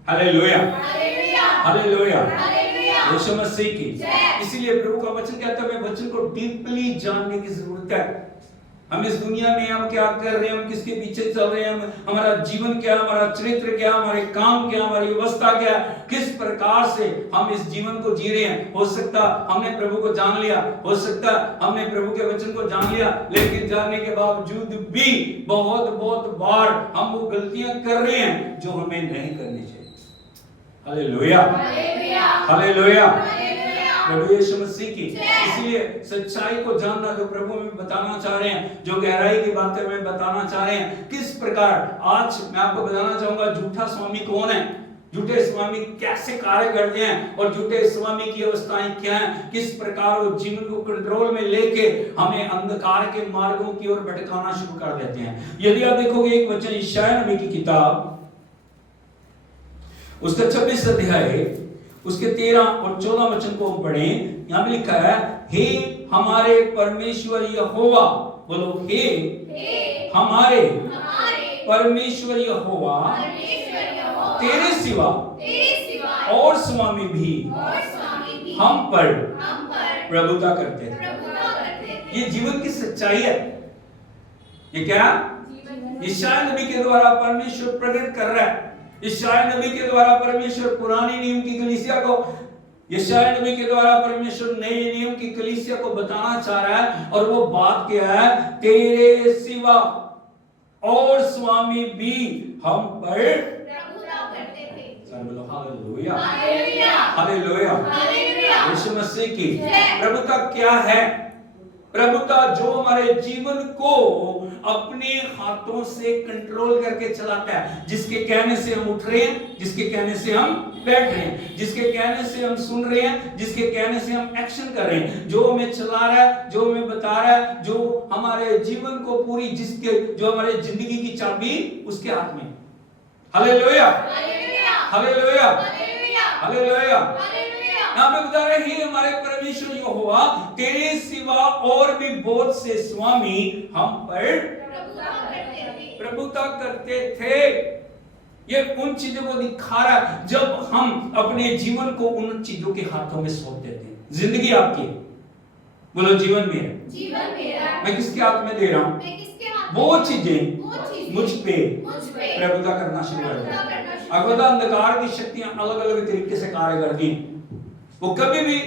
Hallelujah, hallelujah, hallelujah, hallelujah. Yeshu Masih की। जय। इसीलिए प्रभु का वचन कहता है, हमें वचन को डीपली जानने की जरूरत है। हम इस दुनिया में हम क्या कर रहे हैं, हम किसके पीछे चल रहे हैं, हमारा जीवन क्या, हमारा चरित्र क्या, हमारे काम क्या, हमारी अवस्था क्या, किस प्रकार से हम इस जीवन को जी रहे हैं। हो सकता हमने प्रभु को जान लिया, हो सकता हमने प्रभु के वचन को जान लिया, लेकिन जानने के बावजूद भी बहुत बहुत बार हम वो गलतियां कर रहे हैं जो हमें नहीं करनी चाहिए। Hallelujah, hallelujah, hallelujah, hallelujah. प्रभु यीशु मसीह की। इसलिए सच्चाई को जानना जो प्रभु हमें बताना चाह रहे हैं, जो गहराई की बातें हमें बताना चाह रहे हैं, किस प्रकार आज मैं आपको बताना चाहूंगा झूठा स्वामी कौन है, झूठे स्वामी कैसे कार्य करते हैं और झूठे स्वामी की अवस्थाएं क्या हैं, किस प्रकार वो जीवन को कंट्रोल में लेके हमें अंधकार के मार्गों की ओर भटकाना शुरू कर देते हैं। यदि आप देखोगे एक वचन यशायाह नबी की किताब उसका 26 अध्याय उसके 13 और 14 वचन को हम पढ़ें। यहां पे लिखा है, हे हमारे परमेश्वर यहोवा, बोलो हे हमारे परमेश्वर यहोवा, तेरे सिवा और स्वामी भी हम पर प्रभुता करते हैं। ये जीवन की सच्चाई है। ये क्या, यशायाह नबी के द्वारा परमेश्वर प्रकट कर रहा है। यशायाह नबी के द्वारा परमेश्वर पुराने नियम की कलीसिया को, यशायाह नबी के द्वारा परमेश्वर नए नियम की कलीसिया को बताना चाह रहा है। और वो बात क्या है, तेरे सिवा और स्वामी भी हम पर प्रभुता करते थे। बोलो hallelujah, hallelujah, hallelujah, hallelujah. Yeshu Masih की जय। प्रभुता क्या है? प्रभुता जो हमारे जीवन को अपने हाथों से कंट्रोल करके चलाता है, जिसके कहने से हम उठ रहे हैं, जिसके कहने से हम बैठ रहे हैं, जिसके कहने से हम सुन रहे हैं, जिसके कहने से हम एक्शन कर रहे हैं, जो हमें चला रहा है, जो हमें बता रहा है, जो हमारे जीवन को पूरी, जिसके जो हमारे जिंदगी की चाबी उसके हाथ में। Hallelujah, hallelujah, hallelujah, hallelujah, hallelujah. Hallelujah. यहाँ पे बता रहे हैं, हमारे परमेश्वर यहोवा, तेरे सिवा और भी बहुत से स्वामी हम पर प्रभुता करते थे। ये उन चीजों को दिखा रहा है जब हम अपने जीवन को उन चीजों के हाथों में सौंप देते हैं। जिंदगी आपकी, बोलो जीवन मेरा, जीवन मेरा, मैं किसके हाथ में दे रहा हूँ? मैं किसके हाथ वो में? चीजें वो चीजें मुझ पे मुझ पे प्रभुता करना शुरू कर प्रभुता दें। करना शुरू आपको पता, अंधकार की शक्तियां अलग अलग तरीके से कार्य करती हैं। वो कभी भी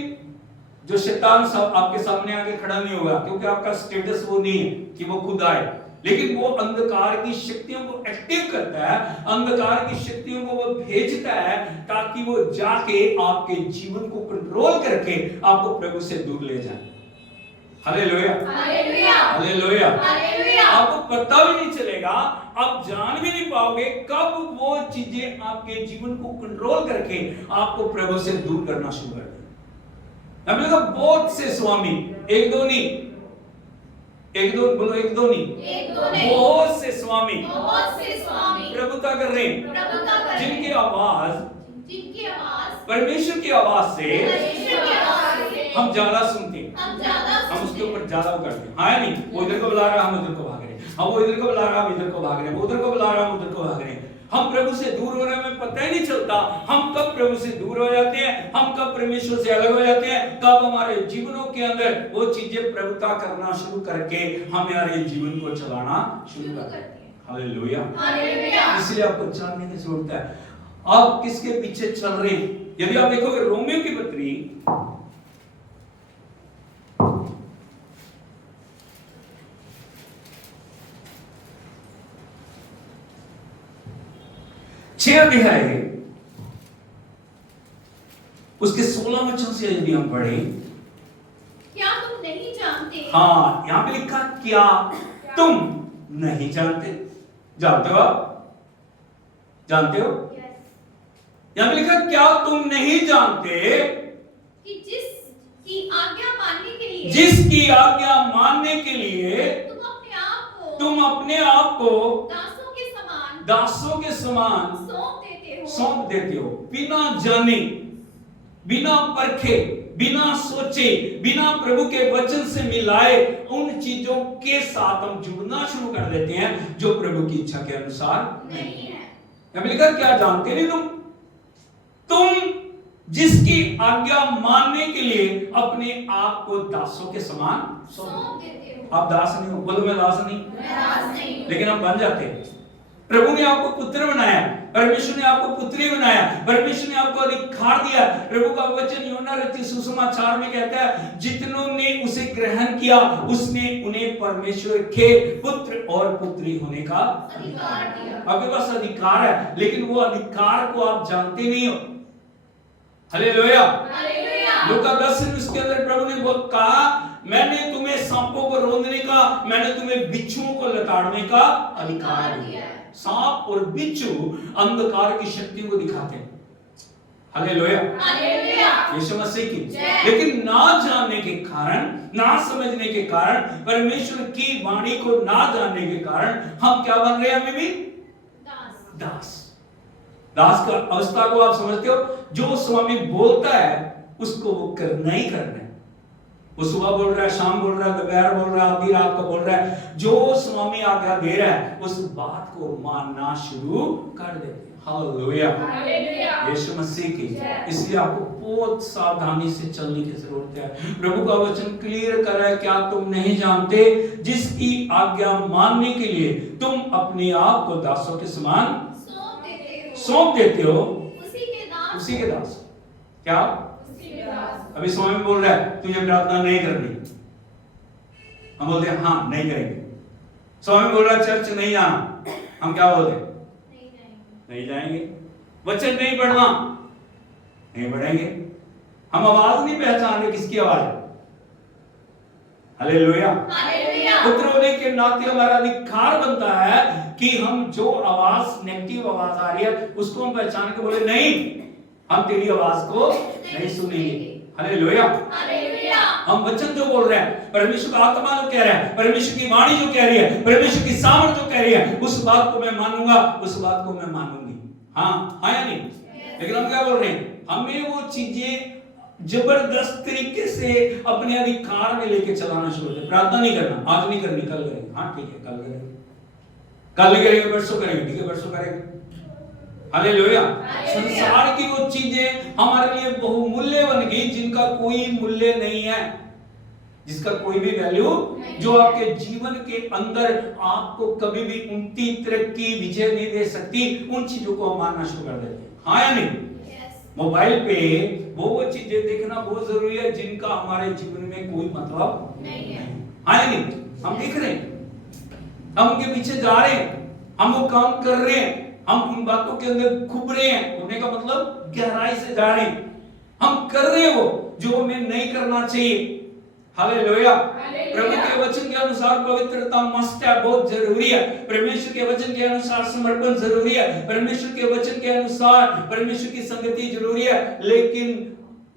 जो शैतान सब आपके सामने आके खड़ा नहीं होगा, क्योंकि आपका स्टेटस वो नहीं है कि वो खुद आए, लेकिन वो अंधकार की शक्तियों को एक्टिव करता है, अंधकार की शक्तियों को वो भेजता है ताकि वो जाके आपके जीवन को कंट्रोल करके आपको प्रभु से दूर ले जाए। Hallelujah, hallelujah, hallelujah. हालेलुया। आपको पता भी नहीं चलेगा, आप जान भी नहीं पाओगे कब वो चीजें आपके जीवन को कंट्रोल करके आपको प्रभु से दूर करना शुरू कर दें। हमने कहा बहुत से स्वामी, एक दो नहीं, एक दो बोलो, एक दो नहीं, एक दो नहीं, बहुत से स्वामी बहुत से स्वामी प्रभुता कर रहे हैं, प्रभुता कर रहे हैं, जिनकी आवाज जिनकी आवाज परमेश्वर की आवाज से परमेश्वर की आवाज से हम ज्यादा सुनते हैं, हम ज्यादा हम उसके सुनते हैं। ऊपर ज्यादा करते हैं। हाँ नहीं, वो इधर को बुला रहा है, हम उधर को भाग रहे हैं, हम वो इधर को बुला रहा है, हम इधर को भाग रहे हैं, वो उधर को बुला रहा है, हम उधर को भाग रहे हैं। हम प्रभु से दूर हो रहे हैं, हमें पता ही नहीं चलता हम कब प्रभु से दूर हो जाते हैं, हम कब परमेश्वर से अलग हो जाते हैं, कब हमारे जीवनों के अंदर वो चीजें प्रभुता करना शुरू करके हमारे जीवन को चलाना शुरू करते हैं। Hallelujah, hallelujah. इसलिए आपको जानने की जरूरत है आप किसके पीछे चल रहे हैं। यदि आप देखोगे रोमियो की पत्री 6 अध्याय है, उसके 16 वचन से यदि हम पढ़े, क्या तुम नहीं जानते? हाँ यहां पे लिखा क्या तुम नहीं जानते। जानते हो आप? जानते हो? यहां पे लिखा क्या तुम नहीं जानते कि जिसकी आज्ञा मानने के लिए जिसकी आज्ञा मानने के लिए तुम अपने आप को दासों के समान सौंप देते हो, बिना जाने बिना परखे बिना सोचे, बिना प्रभु के वचन से मिलाए उन चीजों के साथ हम जुड़ना शुरू कर देते हैं जो प्रभु की इच्छा के अनुसार नहीं है। अब लिखा, क्या जानते नहीं तुम जिसकी आज्ञा मानने के लिए अपने आप को दासों के समान सौंप देते हो। आप दास नहीं हो, बोलो मैं दास नहीं, मैं दास नहीं हूँ। लेकिन आप बन जाते हैं। प्रभु ने आपको पुत्र बनाया, परमेश्वर ने आपको पुत्री बनाया, परमेश्वर ने आपको अधिकार दिया। प्रभु का वचन यूहन्ना रचित सुसमाचार में कहता है, जितनों ने उसे ग्रहण किया उसने उन्हें परमेश्वर के पुत्र और पुत्री होने का अधिकार दिया। आपके पास अधिकार है, लेकिन वो अधिकार को आप जानते नहीं हो। हालेलुया। हालेलुया। लूका 10 उसके अंदर प्रभु ने कहा, मैंने तुम्हें सांपों को रोंदने का, मैंने तुम्हें बिच्छुओं को लताड़ने का अधिकार दिया है। सांप और बिच्छू अंधकार की शक्ति को दिखाते हैं। हालेलुया। हालेलुया। यीशु मसीह की। जय। लेकिन ना जानने के कारण, ना समझने के कारण, परमेश्वर की वाणी को ना जानने के कारण हम क्या बन रहे हैं? अभी भी दास। दास का अवस्था को आप समझते हो? जो स्वामी बोलता है उसको वो करना ही करना है। वो सुबह बोल रहा है, शाम बोल रहा है, दोपहर बोल रहा है, आधी रात को बोल रहा है, जो स्वामी आज्ञा दे रहा है उस बात को मानना शुरू कर देते हैं। हालेलुया। हालेलुया। यीशु मसीह की। इसलिए आपको बहुत सावधानी से चलने की जरूरत है। प्रभु का वचन क्लियर कर रहा है, क्या तुम नहीं जानते जिसकी आज्ञा मानने के लिए तुम अपने आप को दासों के समान सौंप देते हो, उसी के दास। क्या अभी स्वामी बोल रहा है तुझे प्रार्थना नहीं करनी, हम बोलते हैं हाँ नहीं करेंगे। स्वामी बोल रहा है चर्च नहीं जाना, हम क्या बोलते हैं? नहीं जाएंगे। वचन नहीं पढ़ना, नहीं पढ़ेंगे। हम आवाज नहीं पहचान रहे किसकी आवाज है। हालेलुया। पुत्र होने के नाते हमारा अधिकार बनता है कि हम जो आवाज, नेगेटिव आवाज आ रही है उसको हम पहचान के बोले नहीं, हम तेरी आवाज को नहीं सुनेंगे। हालेलुया। हम वचन जो बोल रहे हैं, परमेश्वर का आत्मा जो कह रहा है, परमेश्वर की वाणी जो कह रही है, परमेश्वर की सामर्थ जो कह रही है, उस बात को मैं मानूंगा, उस बात को मैं मानूंगी। हाँ या नहीं? लेकिन हम क्या बोल रहे हैं? हमें वो चीजें जबरदस्त तरीके से अपने अधिकार में लेके चलाना शुरू होते। प्रार्थना नहीं करना, आज नहीं करनी, कल करेंगे। हाँ ठीक है, कल करेंगे, कल नहीं करेंगे, परसों करेंगे, ठीक है परसों करेंगे। हालेलुया। संसार की वो चीजें हमारे लिए बहुमूल्य बन गई जिनका कोई मूल्य नहीं है, जिसका कोई भी वैल्यू, जो आपके जीवन के अंदर आपको कभी भी उनकी तरक्की, विजय नहीं दे सकती, उन चीजों को हम मानना शुरू कर देते हैं। हाँ या नहीं? मोबाइल पे वो चीजें देखना बहुत जरूरी है जिनका हमारे जीवन में कोई मतलब नहीं है। हाँ या नहीं? हम देख रहे हैं, हम उनके पीछे जा रहे हैं, हम वो काम कर रहे हैं, हम उन बातों के अंदर खुब रहे हैं, खुबने का मतलब गहराई से जा रहे हैं, हम कर रहे हैं वो जो हमें नहीं करना चाहिए। हालेलुया। प्रभु के वचन के अनुसार पवित्रता मस्ट है, बहुत जरूरी है। परमेश्वर के वचन के अनुसार समर्पण जरूरी है, परमेश्वर के वचन के अनुसार परमेश्वर की संगति जरूरी है। लेकिन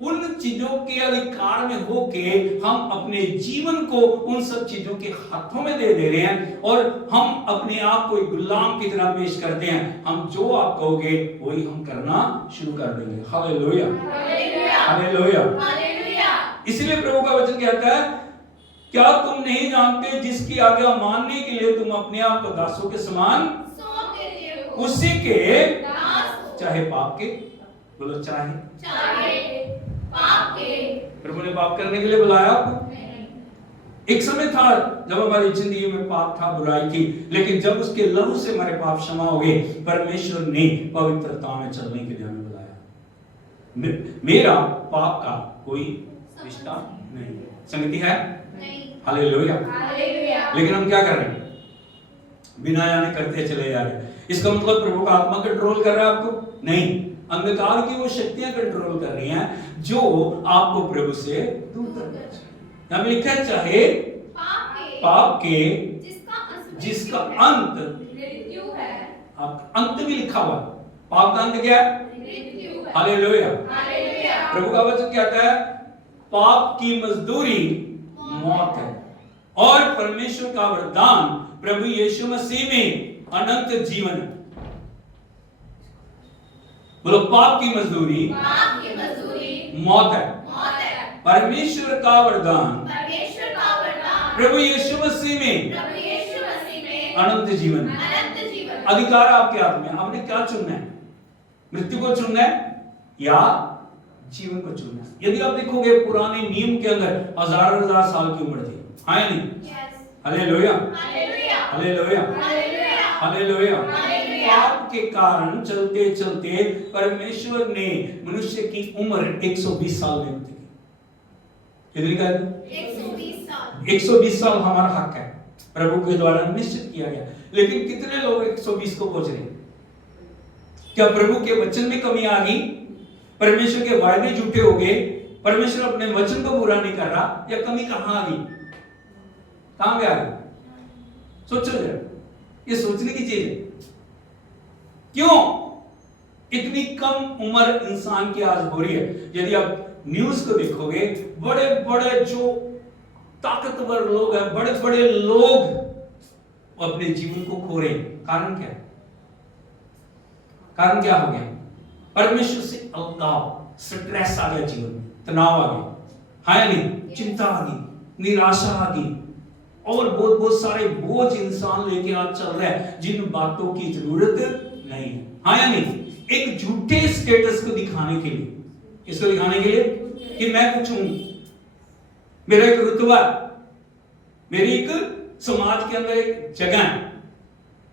उन चीजों के अधिकार में होके हम अपने जीवन को उन सब चीजों के हाथों में दे रहे हैं और हम अपने आप को एक गुलाम की तरह पेश करते हैं। हम जो आप कहोगे वही हम करना शुरू कर देंगे। हालेलुया। हालेलुया। इसलिए प्रभु का वचन कहता है, क्या तुम नहीं जानते जिसकी आज्ञा मानने के लिए तुम अपने आप को दासों के समान उसी के, चाहे पाप के, बोलो चाहे पाप के। प्रभु ने पाप करने के लिए बुलाया आपको? एक समय था जब हमारी जिंदगी में पाप था, बुराई थी, लेकिन जब उसके लहू से हमारे पाप क्षमा हो गए, परमेश्वर ने पवित्रता में चलने के लिए हमें बुलाया। मेरा पाप का कोई रिश्ता नहीं, संगति है नहीं। हालेलुया। लेकिन हम क्या कर रहे हैं? बिना जाने करते चले जा रहे हैं। इसका मतलब प्रभु का आत्मा कंट्रोल कर रहा है आपको? नहीं, अंधकार की वो शक्तियां कंट्रोल कर रही हैं जो आपको प्रभु से दूर कर रही हैं। यहां लिखा है चाहे पाप के जिसका अंत मृत्यु है। आप अंत भी लिखा हुआ, पाप का अंत क्या है? मृत्यु है। हालेलुया। हालेलुया। प्रभु का वचन कहता है पाप की मजदूरी मौत है और परमेश्वर का वरदान प्रभु यीशु मसीह में अनंत जीवन है। बोलो पाप की मजदूरी मौत है। परमेश्वर का वरदान परमेश्वर का वरदान प्रभु यीशु मसीह में प्रभु यीशु मसीह में अनंत जीवन, अनंत जीवन, अधिकार आपके हाथ में। आपने क्या चुनना है? मृत्यु को चुनना है या जीवन को चुनना है? यदि आप देखोगे पुराने नियम के अंदर हजार साल की उम्र थी, हाँ या नहीं? Hallelujah, hallelujah, hallelujah, hallelujah, hallelujah. Hallelujah. पाप के कारण चलते चलते परमेश्वर ने मनुष्य की उम्र 120 साल नियुक्त की। कितनी का? 120 साल। 120 साल हमारा हक है, प्रभु के द्वारा निश्चित किया गया। लेकिन कितने लोग 120 को पहुंच रहे? क्या प्रभु के वचन में कमी आ गई? परमेश्वर के वायदे झूठे हो गए? परमेश्वर अपने वचन को पूरा नहीं कर रहा? या कमी कहां आ गई? कहां पे आ गई? सोचो जरा, ये सोचने की चीज है। क्यों इतनी कम उम्र इंसान की आज हो रही है? यदि आप न्यूज को देखोगे, बड़े बड़े जो ताकतवर लोग हैं, बड़े बड़े लोग अपने जीवन को खो रहे हैं। कारण क्या है? कारण क्या हो गया? परमेश्वर से अलगाव, स्ट्रेस आ गया, जीवन में तनाव आ गया, हाँ या नहीं? चिंता आ गई, निराशा आ गई, और बहुत बहुत सारे बोझ इंसान लेके आज चल रहा है जिन बातों की जरूरत नहीं है, हाँ या नहीं? एक झूठे स्टेटस को दिखाने के लिए, इसको दिखाने के लिए कि मैं कुछ हूं, मेरा एक रुतबा, मेरी एक समाज के अंदर एक जगह है।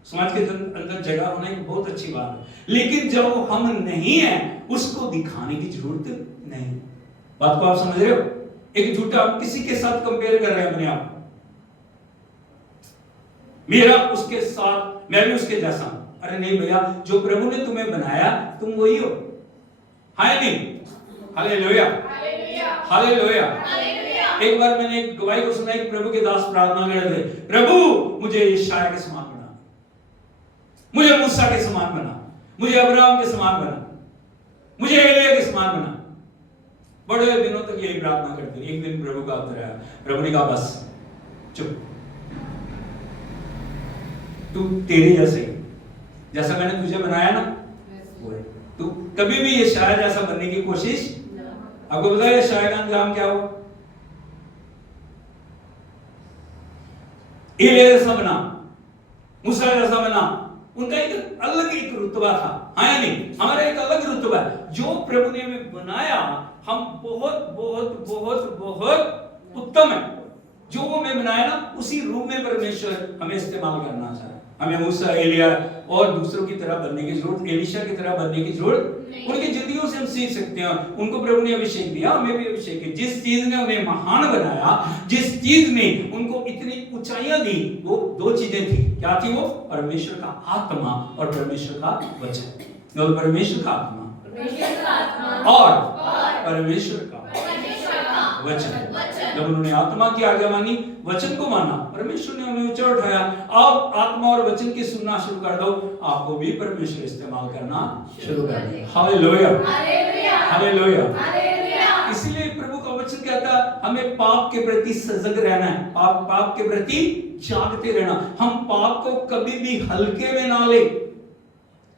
समाज के अंदर जगह होना एक बहुत अच्छी बात है, लेकिन जब हम नहीं है उसको दिखाने की जरूरत नहीं। बात को आप समझ रहे हो? एक झूठा, आप किसी के साथ कंपेयर कर रहे हैं अपने आप, मेरा उसके साथ, मैं भी उसके जैसा हूं। अरे नहीं भैया, जो प्रभु ने तुम्हें बनाया तुम वही हो, हाँ या नहीं? Hallelujah, hallelujah. एक बार मैंने एक गवाही को सुना, एक प्रभु के दास प्रार्थना कर रहे थे, प्रभु मुझे यशायाह के समान बना, मुझे मूसा के समान बना, मुझे अब्राहम के समान बना, मुझे एलिया के समान बना। बड़े दिनों तक यही प्रार्थना करते। एक दिन प्रभु का उत्तर आया, प्रभु ने कहा बस चुप, तू तेरे जैसे, जैसा मैंने तुझे बनाया ना वो है। तू कभी भी यशायाह जैसा बनने की कोशिश, आपको पता है यशायाह का अंजाम क्या हुआ? एलिया जैसा बना, मूसा जैसा बना। उनका एक अलग एक रुतबा था, हाँ या नहीं? हमारा एक अलग रुतबा है। जो प्रभु ने हमें बनाया, हम बहुत बहुत बहुत बहुत उत्तम है। जो वो हमें बनाया ना, उसी रूप में परमेश्वर हमें इस्तेमाल करना चाहता है। हमें मूसा, एलिया और दूसरों की तरह बनने की जरूरत, एलीशा की तरह बनने की जरूरत नहीं। उनकी जिंदगियों से हम सीख सकते हैं। उनको प्रभु ने अभिषेक दिया, हमें भी अभिषेक दिया। जिस चीज ने उन्हें महान बनाया, जिस चीज ने उनको इतनी ऊंचाइयां दी, वो दो चीजें थी। क्या थी वो? परमेश्वर का आत्मा और परमेश्वर का वचन। परमेश्वर का आत्मा और परमेश्वर का वचन। जब उन्होंने आत्मा की आज्ञा मानी, वचन को माना, परमेश्वर ने उन्हें ऊंचा उठाया। आप आत्मा और वचन की सुनना शुरू कर दो, आपको भी परमेश्वर इस्तेमाल करना शुरू कर दे। Hallelujah, hallelujah. इसलिए प्रभु का वचन कहता है हमें पाप के प्रति सजग रहना है, पाप के प्रति जागते रहना। हम पाप को कभी भी हल्के में ना ले,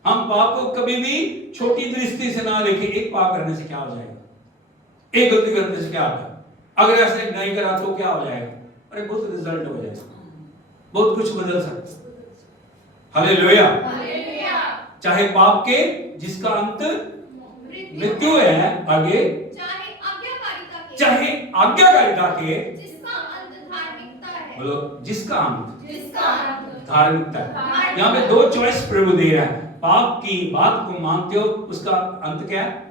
हम पाप को कभी भी छोटी दृष्टि से ना देखें। एक पाप करने से क्या हो जाएगा? एक गलती करने से क्या होगा? अगर ऐसे नहीं करा तो क्या हो जाएगा? अरे बहुत रिजल्ट हो जाएगा, बहुत कुछ बदल सकता है। हालेलुया। चाहे पाप के जिसका अंत मृत्यु है, आगे चाहे आज्ञाकारिता के जिसका अंत धार्मिकता है। बोलो, जिसका अंत धार्मिकता है। यहाँ पे दो चॉइस प्रभु दे रहा है। पाप की बात को मानते हो, उसका अंत क्या है?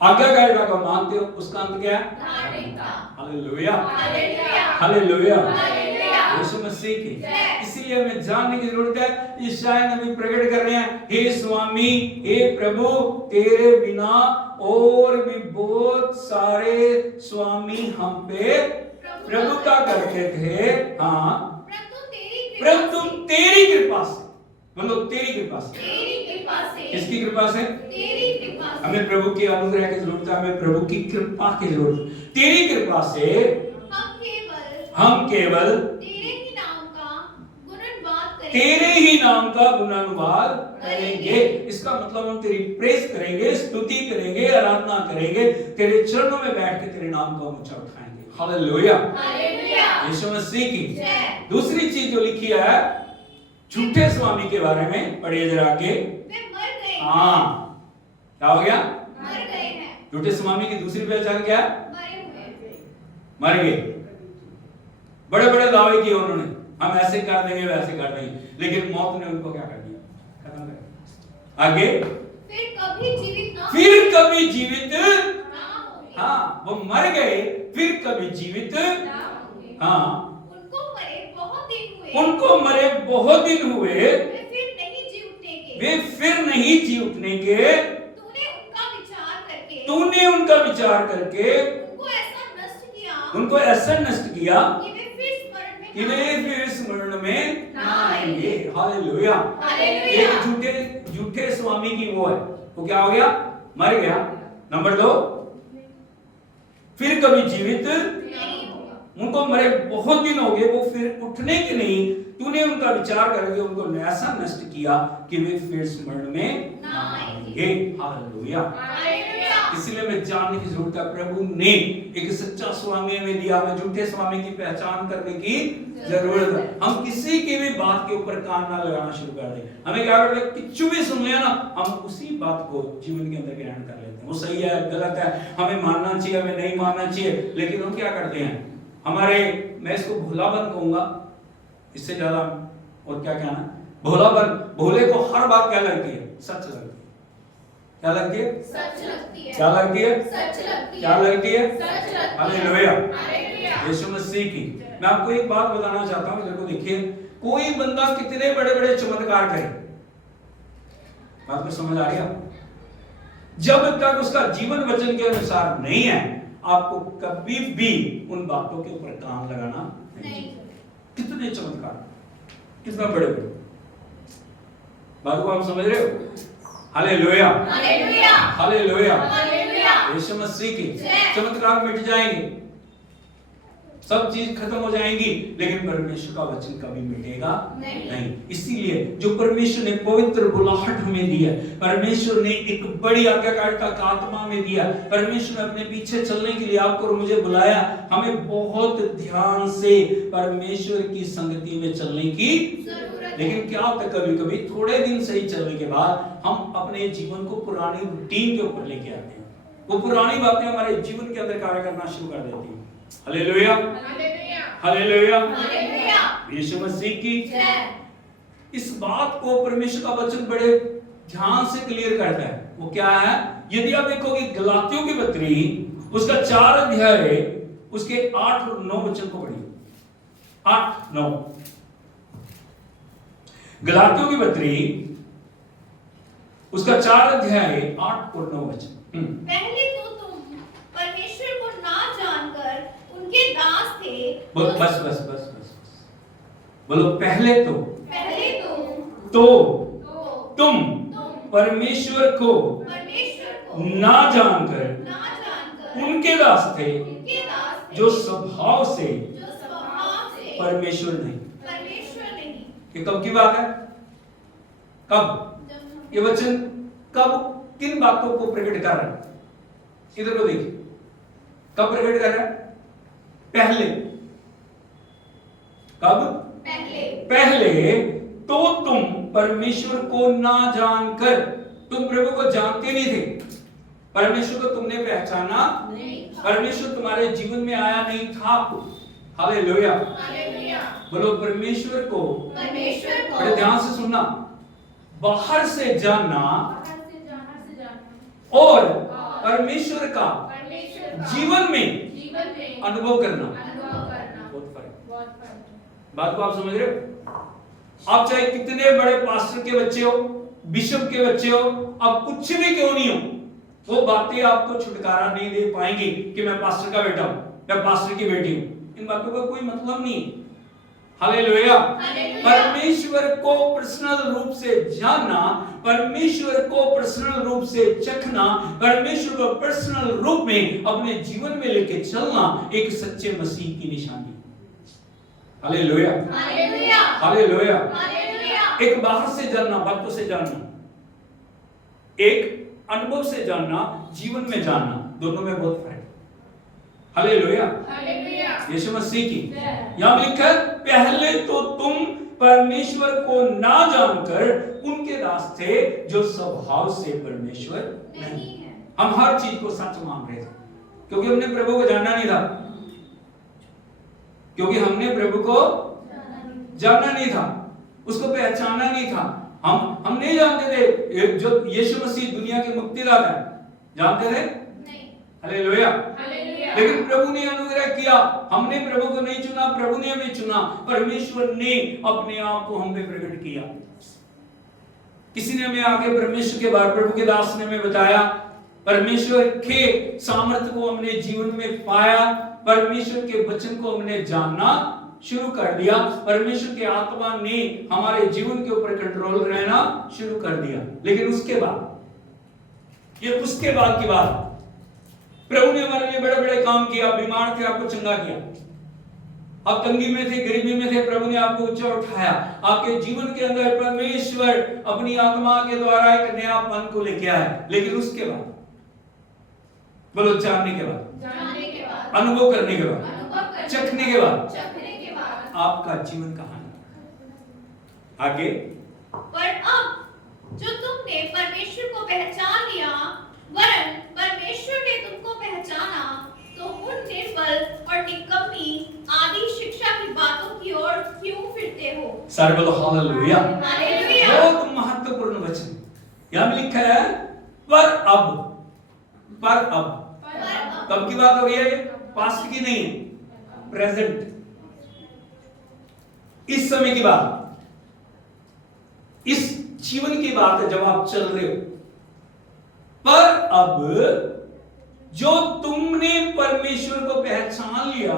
आज्ञाकारिता को मानते हो, उसका अंत क्या है? धार्मिकता। Hallelujah, hallelujah, hallelujah. Hallelujah. Yeshu Masih की, इसीलिए हमें जानने की जरूरत है। यशायाह नबी प्रकट कर रहे हैं, हे स्वामी, हे प्रभु, तेरे बिना और भी बहुत सारे स्वामी हम पे प्रभुता करते थे। हाँ, परंतु तेरी कृपा से, मतलब तेरी कृपा से, किसकी कृपा से? तेरी कृपा से। हमें प्रभु की अनुग्रह की जरूरत है, हमें प्रभु की कृपा की जरूरत है। तेरी कृपा से हम केवल तेरे ही नाम का गुणगान तेरे ही नाम का गुणानुवाद करेंगे। इसका मतलब हम तेरी प्रेस करेंगे, स्तुति करेंगे, आराधना करेंगे, तेरे चरणों में बैठ के तेरे नाम का ऊंचा उठाएंगे। हालेलुया, यीशु मसीह की। दूसरी चीज जो लिखी है झूठे स्वामी के बारे में, पढ़िए जरा आगे। हाँ, क्या हो गया? झूठे स्वामी की दूसरी पहचान क्या? मर गए। बड़े बड़े दावे किए उन्होंने, हम ऐसे कर देंगे वैसे कर देंगे, लेकिन मौत ने उनको क्या कर दिया? खत्म कर दिया। आगे, फिर कभी जीवित हाँ, वो मर गए, फिर कभी जीवित हाँ, उनको मरे बहुत दिन हुए, वे फिर नहीं जी उठने के, तूने उनका विचार करके उनको ऐसा नष्ट किया कि वे फिर स्मरण में ना आएंगे। हालेलुया। एक झूठे स्वामी की वो है, वो क्या हो गया? मर गया। नंबर 2, फिर कभी जीवित उनको मरे बहुत दिन हो गए, वो फिर उठने के नहीं, तूने उनका विचार करके उनको ऐसा नष्ट किया कि वे फिर स्मरण में ना आएंगे। हालेलुया। इसलिए मैं जानने की जरूरत है, प्रभु ने एक सच्चा स्वामी में दिया, हमें झूठे स्वामी की पहचान करने की जरूरत है। हम किसी की भी बात के ऊपर कान ना लगाना शुरू कर दें। हमें क्या करते हैं, कुछ भी सुन लिया ना, हम उसी बात को जीवन के अंदर ग्रहण कर लेते हैं। वो सही है, गलत है, हमें मानना चाहिए, हमें नहीं मानना चाहिए, लेकिन हम क्या करते हैं, हमारे, मैं इसको भोलापन कहूंगा, इससे ज्यादा और क्या कहना, भोलापन। भोले को हर बात क्या लगती है? सच लगती है। क्या लगती है? सच लगती है। क्या लगती है? सच लगती है। क्या लगती है? सच लगती है। हालेलुया, यीशु मसीह की। मैं आपको एक बात बताना चाहता हूं, देखो, देखिए, कोई बंदा कितने बड़े बड़े चमत्कार करे, बात को समझ आ रही है? जब तक उसका जीवन वचन के अनुसार नहीं है, आपको कभी भी उन बातों के ऊपर कान लगाना नहीं। कितने चमत्कार, कितना बड़े बड़े, बात को आप समझ रहे हो? Hallelujah, hallelujah, hallelujah, Yeshu Masih की। चमत्कार मिट जाएंगे, सब चीज खत्म हो जाएंगी, लेकिन परमेश्वर का वचन कभी मिटेगा नहीं। इसीलिए जो परमेश्वर ने पवित्र बुलाहट हमें दी है, परमेश्वर ने एक बड़ी आज्ञाकारिता का आत्मा में दिया, परमेश्वर ने अपने पीछे चलने के लिए आपको और मुझे बुलाया। हमें बहुत ध्यान से परमेश्वर की संगति में चलने की जरूरत है। लेकिन क्या होता है, कभी कभी थोड़े दिन सही चलने के बाद हम अपने जीवन को पुरानी रूटीन के ऊपर लेके आते हैं, वो पुरानी बातें हमारे जीवन के अंदर कार्य करना शुरू कर देती हैं। Hallelujah, hallelujah, hallelujah, Yeshu Masih की। इस बात को परमेश्वर का वचन बड़े ध्यान से क्लियर करता है। वो क्या है? यदि आप देखोगे गलातियों की पत्री, उसका 4 अध्याय, उसके 8 और 9 वचन को पढ़िए। 8, 9, गलातियों की पत्री, उसका 4 अध्याय, 8 और 9 वचन। पहले तो तुम परमेश्वर को ना जानकर उनके दास थे। बस बस बस बस बस, बोलो, पहले तो तुम परमेश्वर को ना जानकर उनके दास थे, जो स्वभाव से परमेश्वर नहीं। ये कब की बात है? कब? ये वचन कब, किन बातों को प्रकट कर रहा है? इधर को देखिए, कब प्रकट कर रहा है? पहले। कब? पहले तो तुम परमेश्वर को ना जानकर, तुम प्रभु को जानते नहीं थे, परमेश्वर को तुमने पहचाना नहीं, परमेश्वर तुम्हारे जीवन में आया नहीं था। हालेलुया, बोलो, परमेश्वर को बड़े ध्यान से सुनना, बाहर से जानना और परमेश्वर का जीवन में अनुभव करना, बहुत फर्क। बात को आप समझ रहे हो? आप चाहे कितने बड़े पास्टर के बच्चे हो, बिशप के बच्चे हो, आप कुछ भी क्यों नहीं हो, वो बातें आपको छुटकारा नहीं दे पाएंगी कि मैं पास्टर का बेटा हूं, मैं पास्टर की बेटी हूं। इन बातों का कोई मतलब नहीं। हालेलुया, परमेश्वर को पर्सनल रूप से जानना, परमेश्वर को पर्सनल रूप से चखना, परमेश्वर को पर्सनल रूप में अपने जीवन में लेके चलना एक सच्चे मसीह की निशानी। हालेलुया, हालेलुया, हालेलुया, एक बाहर से जानना, बातों से जानना, एक अनुभव से जानना, जीवन में जानना, दोनों में बहुत फर्क है। Hallelujah, hallelujah. यीशु मसीह की। यहाँ लिखा है पहले तो तुम परमेश्वर को ना जानकर उनके दास थे जो स्वभाव से परमेश्वर नहीं है। हम हर चीज को सच मान रहे थे क्योंकि हमने प्रभु को जानना नहीं था, क्योंकि हमने प्रभु को जानना नहीं था, उसको पहचाना नहीं था। हम नहीं जानते थे जो यीशु मसीह दुनिया के मुक्तिदाता है, जानते थे नहीं। हालेलुया। हालेलुया। लेकिन प्रभु ने अनुग्रह किया, हमने प्रभु को नहीं चुना, प्रभु ने हमें चुना। परमेश्वर ने अपने आप को हम पे प्रकट किया। किसी ने हमें आगे परमेश्वर के बारे, प्रभु के दास ने हमें बताया, परमेश्वर के सामर्थ्य को हमने जीवन में पाया, परमेश्वर के वचन को हमने जानना शुरू कर दिया, परमेश्वर के आत्मा ने हमारे जीवन के ऊपर कंट्रोल रहना शुरू कर दिया। लेकिन उसके बाद, ये उसके बाद की बात, प्रभु ने हमारे लिए बड़े बड़े काम किया, बीमार थे आपको चंगा किया, आप तंगी में थे, गरीबी में थे, प्रभु ने आपको ऊंचा उठाया, आपके जीवन के अंदर परमेश्वर अपनी आत्मा के द्वारा एक नया मन को लेके आया। लेकिन उसके बाद, बोलो जानने के बाद, जानने के बाद, अनुभव करने के बाद, अनुभव करने चखने के बाद, चखने के बाद, आपका जीवन कहां आगे। पर अब जो तुमने परमेश्वर को पहचान लिया, वरन परमेश्वर ने तुमको पहचाना, तो उन निर्बल और निकम्मी आदि शिक्षा की बातों की ओर क्यों फिरते हो? सारे बोलो हालेलुया। हालेलुया। बहुत महत्वपूर्ण वचन यहां में लिखा है, पर अब, पर अब, कब की बात हो रही है? पास्ट की नहीं है, प्रेजेंट, इस समय की बात, इस जीवन की बात है जब आप चल रहे हो। पर अब जो तुमने परमेश्वर को पहचान लिया,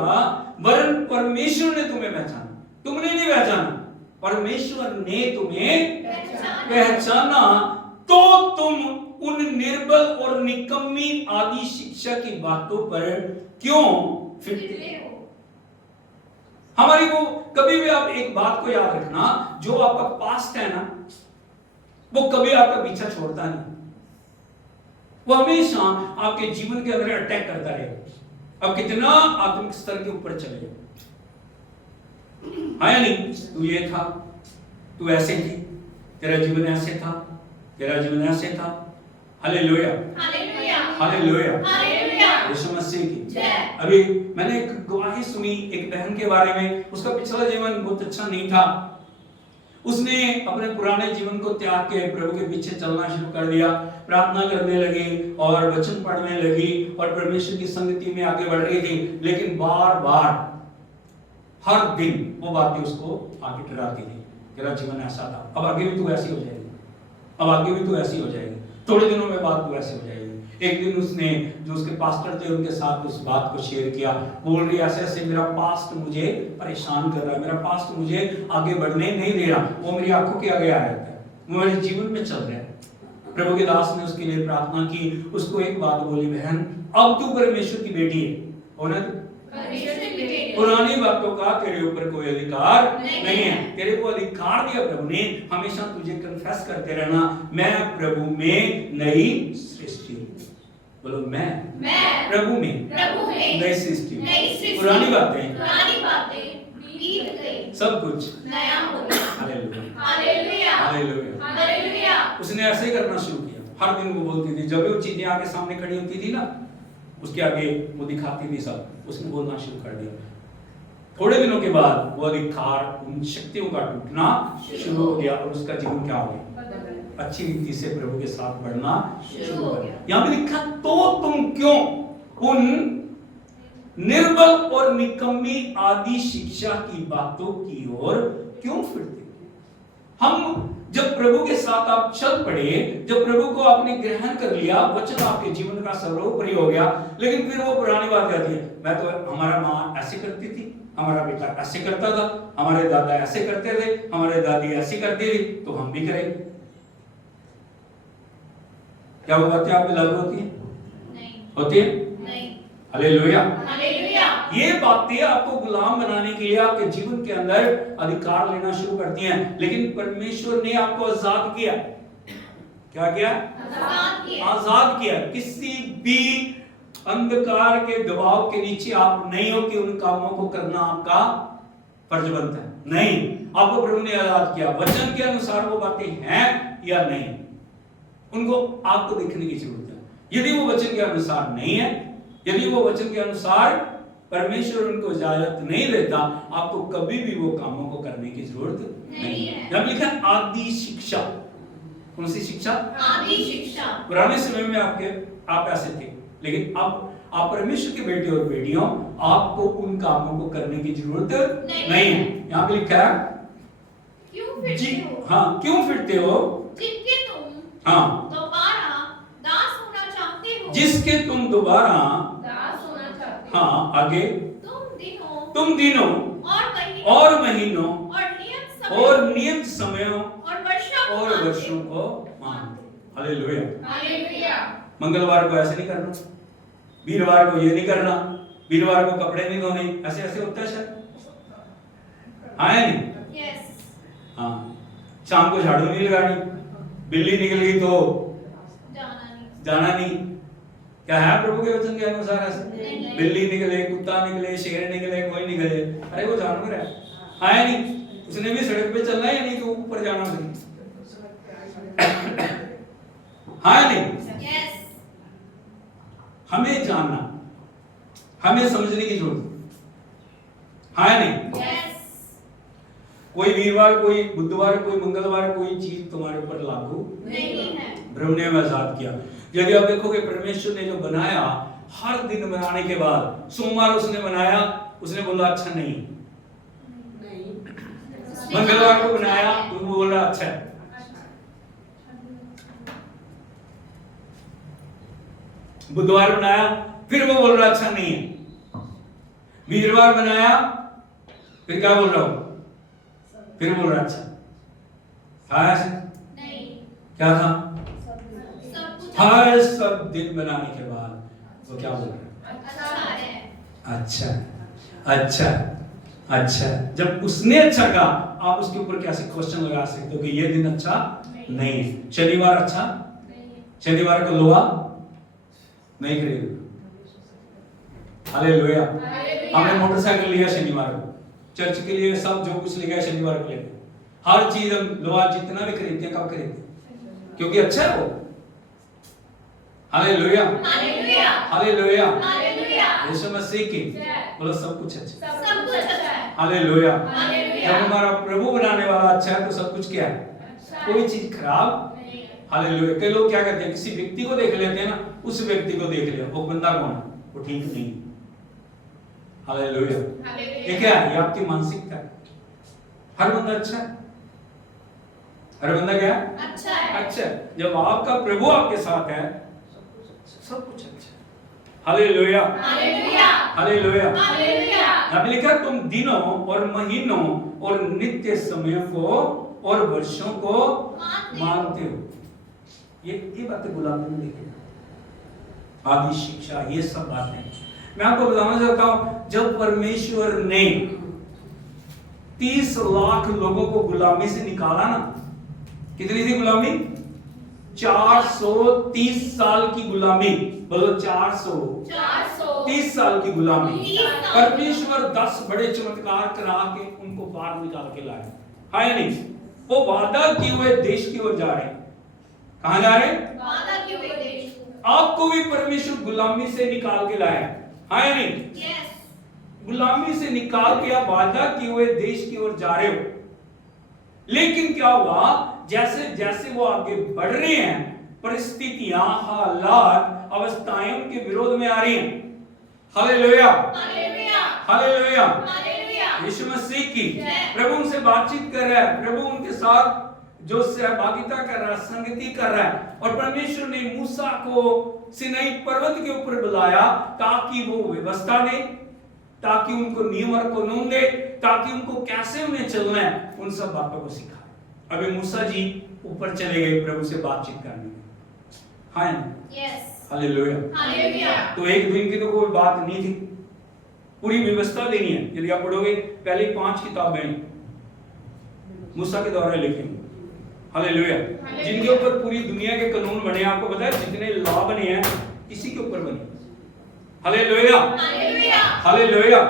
वरन परमेश्वर ने तुम्हें पहचाना, तुमने नहीं पहचाना, परमेश्वर ने तुम्हें पहचाना, तो तुम उन निर्बल और निकम्मी आदि शिक्षा की बातों पर क्यों फिरते हो? हमारी को कभी भी आप एक बात को याद रखना, जो आपका पास्ट है ना, वो कभी आपका पीछा छोड़ता नहीं, वो हमेशा आपके जीवन के अंदर अटैक करता रहेगा। अब कितना आत्मिक स्तर के ऊपर चले जाओ, हाँ या नहीं, तू ये था, तू ऐसे थी, तेरा जीवन ऐसे था, तेरा जीवन ऐसे था। Hallelujah, hallelujah, hallelujah, hallelujah. Yeshu Masih की जय। अभी मैंने एक गवाही सुनी एक बहन के बारे में, उसका पिछला जीवन बहुत अच्छा नहीं था, उसने अपने पुराने जीवन को त्याग के प्रभु के पीछे चलना शुरू कर दिया, प्रार्थना करने लगी और वचन पढ़ने लगी और परमेश्वर की संगति में आगे बढ़ रही थी। लेकिन बार बार हर दिन वो बातें उसको आगे डराती थी, तेरा जीवन ऐसा था, अब आगे भी तू ऐसी हो जाएगी, अब आगे भी तू ऐसी हो जाएगी, थोड़े दिनों में बाद तू ऐसी हो जाएगी। एक दिन उसने, जो उसके पास्टर थे, उनके साथ उस बात को शेयर किया, बोल रही ऐसे ऐसे मेरा पास्ट मुझे परेशान कर रहा है, मेरा पास्ट मुझे आगे बढ़ने नहीं दे रहा, वो मेरी आंखों के आगे आया है, वो मेरे जीवन में चल रहा है। प्रभु के दास ने उसके लिए प्रार्थना की, उसको एक बात बोली, बहन अब तू परमेश्वर की बेटी है, और ना पुरानी बातों का तेरे ऊपर कोई अधिकार नहीं है, तेरे को अधिकार दिया प्रभु ने, हमेशा तुझे कन्फेस करते रहना, मैं प्रभु में नई सृष्टि, बोलो मैं प्रभु में नई सृष्टि, पुरानी बातें बीत गई, सब कुछ नया हो गया। Hallelujah, hallelujah, hallelujah. हालेलुया। उसने ऐसे ही करना शुरू किया, हर दिन वो बोलती थी, जब वो चीजें आगे सामने खड़ी होती थी ना, उसके आगे वो दिखाती थी सब, उसने बोलना शुरू कर दिया। थोड़े दिनों के बाद वो अधिकार, उन शक्तियों का टूटना शुरू हो गया और उसका जीवन क्या हो गया? अच्छी रीति से प्रभु के साथ बढ़ना शुरू हो गया। यहाँ पे लिखा, तो तुम क्यों उन निर्बल और निकम्मी आदि शिक्षा की बातों की ओर क्यों फिरते? हम जब प्रभु के साथ आप चल पड़े, जब प्रभु को आपने ग्रहण कर लिया, वचन आपके जीवन का सर्वोपरि हो गया, लेकिन फिर वो पुरानी बात आती है, मैं तो, हमारा माँ ऐसे करती थी, हमारा बेटा ऐसे करता था, हमारे दादा ऐसे करते थे, हमारे दादी ऐसी करती थी, तो हम भी करेंगे। क्या वो बातें आप पे लागू होती है? नहीं, होती है? नहीं। Hallelujah, hallelujah. ये बातें आपको गुलाम बनाने के लिए आपके जीवन के अंदर अधिकार लेना शुरू करती हैं, लेकिन परमेश्वर ने आपको आजाद किया। क्या किया? आजाद किया। किसी भी अंधकार के दबाव के नीचे आप नहीं हो कि उन कामों को करना आपका फर्ज बनता है। नहीं, आपको प्रभु ने आजाद किया। वचन के अनुसार वो बातें हैं या नहीं, उनको आपको देखने की जरूरत है। यदि वो वचन के अनुसार नहीं है, यदि वो वचन के अनुसार परमेश्वर उनको इजाजत नहीं देता, आपको कभी भी वो कामों को करने की जरूरत नहीं है। जब लिखा आदि शिक्षा, कौन सी शिक्षा? आदि शिक्षा। पुराने समय में आप ऐसे थे, लेकिन अब आप परमेश्वर के बेटे और बेटियों, आपको उन कामों को करने की जरूरत नहीं है। यहाँ पे लिखा है क्यों फिरते हो? हाँ, क्यों फिरते हो? जिनके तुम हाँ, दोबारा दास होना चाहते हो। जिसके तुम दोबारा दास होना चाहते हो। हाँ, आगे तुम दिनों और महीनों और नियत समयों और वर्षों को मानते। हालेलुया। हालेलुया। मंगलवार को ऐसे नहीं करना, वीरवार को ये नहीं करना, वीरवार को कपड़े नहीं धोने, ऐसे ऐसे होता है शायद, हाँ या नहीं? यस। हाँ, शाम को झाड़ू नहीं लगानी, बिल्ली निकल गई तो जाना नहीं। क्या है प्रभु के वचन के अनुसार ऐसे? नहीं। बिल्ली निकले, कुत्ता निकले, शेर निकले, कोई निकले, अरे वो जानवर है, हाँ या नहीं? उसने भी सड़क पे चलना है या नहीं, तो ऊपर जाना नहीं, हाँ या नहीं? यस। हमें जानना, हमें समझने की जरूरत, हाँ या नहीं? यस। कोई वीरवार, कोई बुधवार, कोई मंगलवार, कोई चीज तुम्हारे ऊपर लागू नहीं है। प्रभु ने हमें आजाद किया। यदि आप देखोगे परमेश्वर ने जो बनाया, हर दिन बनाने के बाद सोमवार उसने बनाया, उसने बोला अच्छा नहीं, मंगलवार को बनाया तो वो बोला अच्छा है, बुधवार बनाया फिर वो बोल रहा अच्छा नहीं है, वीरवार बनाया फिर क्या बोल रहा हूं, फिर बोल रहा अच्छा था। ऐसे नहीं। क्या था? सब कुछ हर सब दिन बनाने के बाद वो क्या बोल रहा है? अच्छा है। अच्छा, अच्छा, अच्छा। जब उसने अच्छा कहा, आप उसके ऊपर कैसे क्वेश्चन लगा सकते हो कि ये दिन अच्छा नहीं है? शनिवार अच्छा, शनिवार को लोहा नहीं खरीद, हालेलुया। हमने मोटरसाइकिल लिया शनिवार को, चर्च के लिए सब जो कुछ लिया शनिवार को लेते, हर चीज हम लोहा जितना भी खरीदते हैं, कब खरीदते हैं? क्योंकि अच्छा है वो, hallelujah, hallelujah, hallelujah. Hallelujah. Yeshu Masih की बोलो सब कुछ अच्छा, सब कुछ अच्छा है। हालेलुया। हालेलुया। जब हमारा प्रभु बनाने वाला अच्छा है तो सब कुछ क्या है? कोई चीज खराब, हालेलुया। कई लोग क्या कहते हैं, किसी व्यक्ति को देख लेते हैं ना, उस व्यक्ति को देख लिया, वो बंदा कौन है? वो ठीक नहीं, हालेलुया। ये क्या है? ये आपकी मानसिकता है। हर बंदा अच्छा है, हर बंदा क्या है? अच्छा है। अच्छा। जब आपका प्रभु आपके साथ है, सब कुछ अच्छा है, हालेलुया, हालेलुया, हालेलुया। हालेलुया। अब लिखा तुम दिनों और महीनों और नित्य समयों को और वर्षों को मानते हो। ये बातें गुलामी में लिखी, आदि शिक्षा, ये सब बातें मैं आपको बताना चाहता हूं। जब परमेश्वर ने 30 लाख लोगों को गुलामी से निकाला ना, कितनी थी गुलामी? 430 साल की गुलामी, बोलो 430 साल की गुलामी। परमेश्वर 10 बड़े चमत्कार करा के उनको बाहर निकाल के लाए, हाँ या नहीं? वो वादा किए हुए देश की ओर जा रहे हैं। कहां जा रहे हैं? वादा किए हुए देश। आपको भी परमेश्वर गुलामी से निकाल के लाया, हाँ या नहीं? यस। गुलामी से निकाल के आप वादा किए हुए देश की ओर जा रहे हो। लेकिन क्या हुआ, जैसे जैसे वो आगे बढ़ रहे हैं, परिस्थितियां, हालात, अवस्थाएं उनके विरोध में आ रही हैं। Hallelujah, hallelujah, hallelujah. Hallelujah. Yeshu Masih की प्रभु उनसे बातचीत कर रहा है, प्रभु उनके साथ जो सहभागिता कर रहा है, संगति कर रहा है। और परमेश्वर ने मूसा को सिनाई पर्वत के ऊपर बुलाया ताकि वो व्यवस्था दे, ताकि उनको नियम और कानून दे, ताकि उनको कैसे उन्हें चलना है, उन सब बातों को सिखाए। अभी मूसा जी ऊपर चले गए प्रभु से बातचीत करने में, हाँ यस। हालेलुया। हालेलुया। तो एक दिन की तो कोई बात नहीं थी, पूरी व्यवस्था देनी है। यदि आप पढ़ोगे पहली 5 किताबें मूसा के द्वारा लिखी, हालेलुया, जिनके ऊपर पूरी दुनिया के कानून बने। आपको पता है जितने लॉ बने हैं इसी के ऊपर बने। Hallelujah, hallelujah.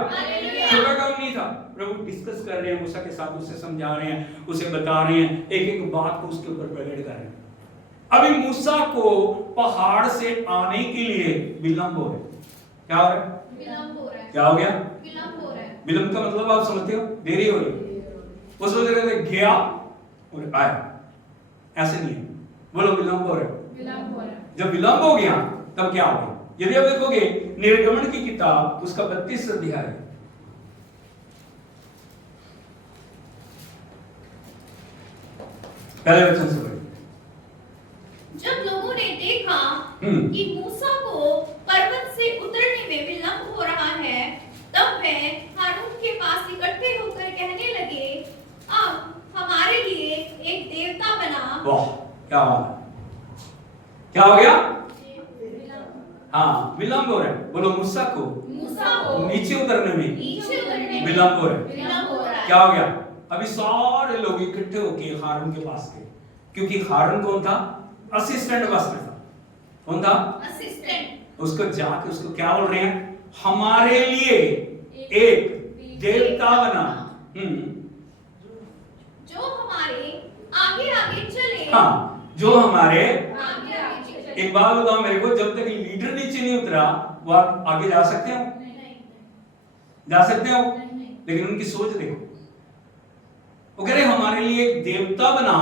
छोटा काम नहीं था। प्रभु डिस्कस कर रहे हैं मूसा के साथ, उसे समझा रहे हैं, उसे बता रहे हैं, एक एक बात को उसके ऊपर प्रकट कर रहे हैं। अभी मूसा को पहाड़ से आने के लिए विलंब हो रहा है। क्या हो रहा है? विलंब हो रहा है। क्या हो गया? विलंब हो रहा है। विलंब का मतलब आप समझते हो? देरी हो रही है। उस वजह से गया और आया, ऐसे नहीं है। बोलो विलंब हो रहा है। विलंब हो रहा है। जब विलंब हो गया तब क्या हो गया? यदि आप देखोगे निर्गमन की किताब उसका 32 अध्याय, पहले वचन से पढ़िए। जब लोगों ने देखा कि मूसा को पर्वत से उतरने में विलंब हो रहा है, तब वे हारून के पास इकट्ठे होकर कहने लगे, अब हमारे लिए एक देवता बना। वाह, क्या बात है। क्या हो गया? हाँ, विलंब हो रहा है। बोलो मूसा को नीचे उतरने में विलंब हो रहा है। विलंब हो रहा है। क्या हो गया? अभी सारे लोग इकट्ठे होके हारून के पास गए, क्योंकि हारून कौन था? असिस्टेंट मास्टर था। कौन था? असिस्टेंट। उसको जाके उसको क्या बोल रहे हैं? हमारे लिए एक देवता बना। जो हमारे आगे आगे चले। हाँ, जो हमारे आगे आगे चले। एक बात बताओ मेरे को, जब तक लीडर नीचे नहीं उतरा वो आप आगे जा सकते हो? नहीं। जा सकते हो? नहीं। लेकिन उनकी सोच देखो, वो कह रहे हमारे लिए एक देवता बना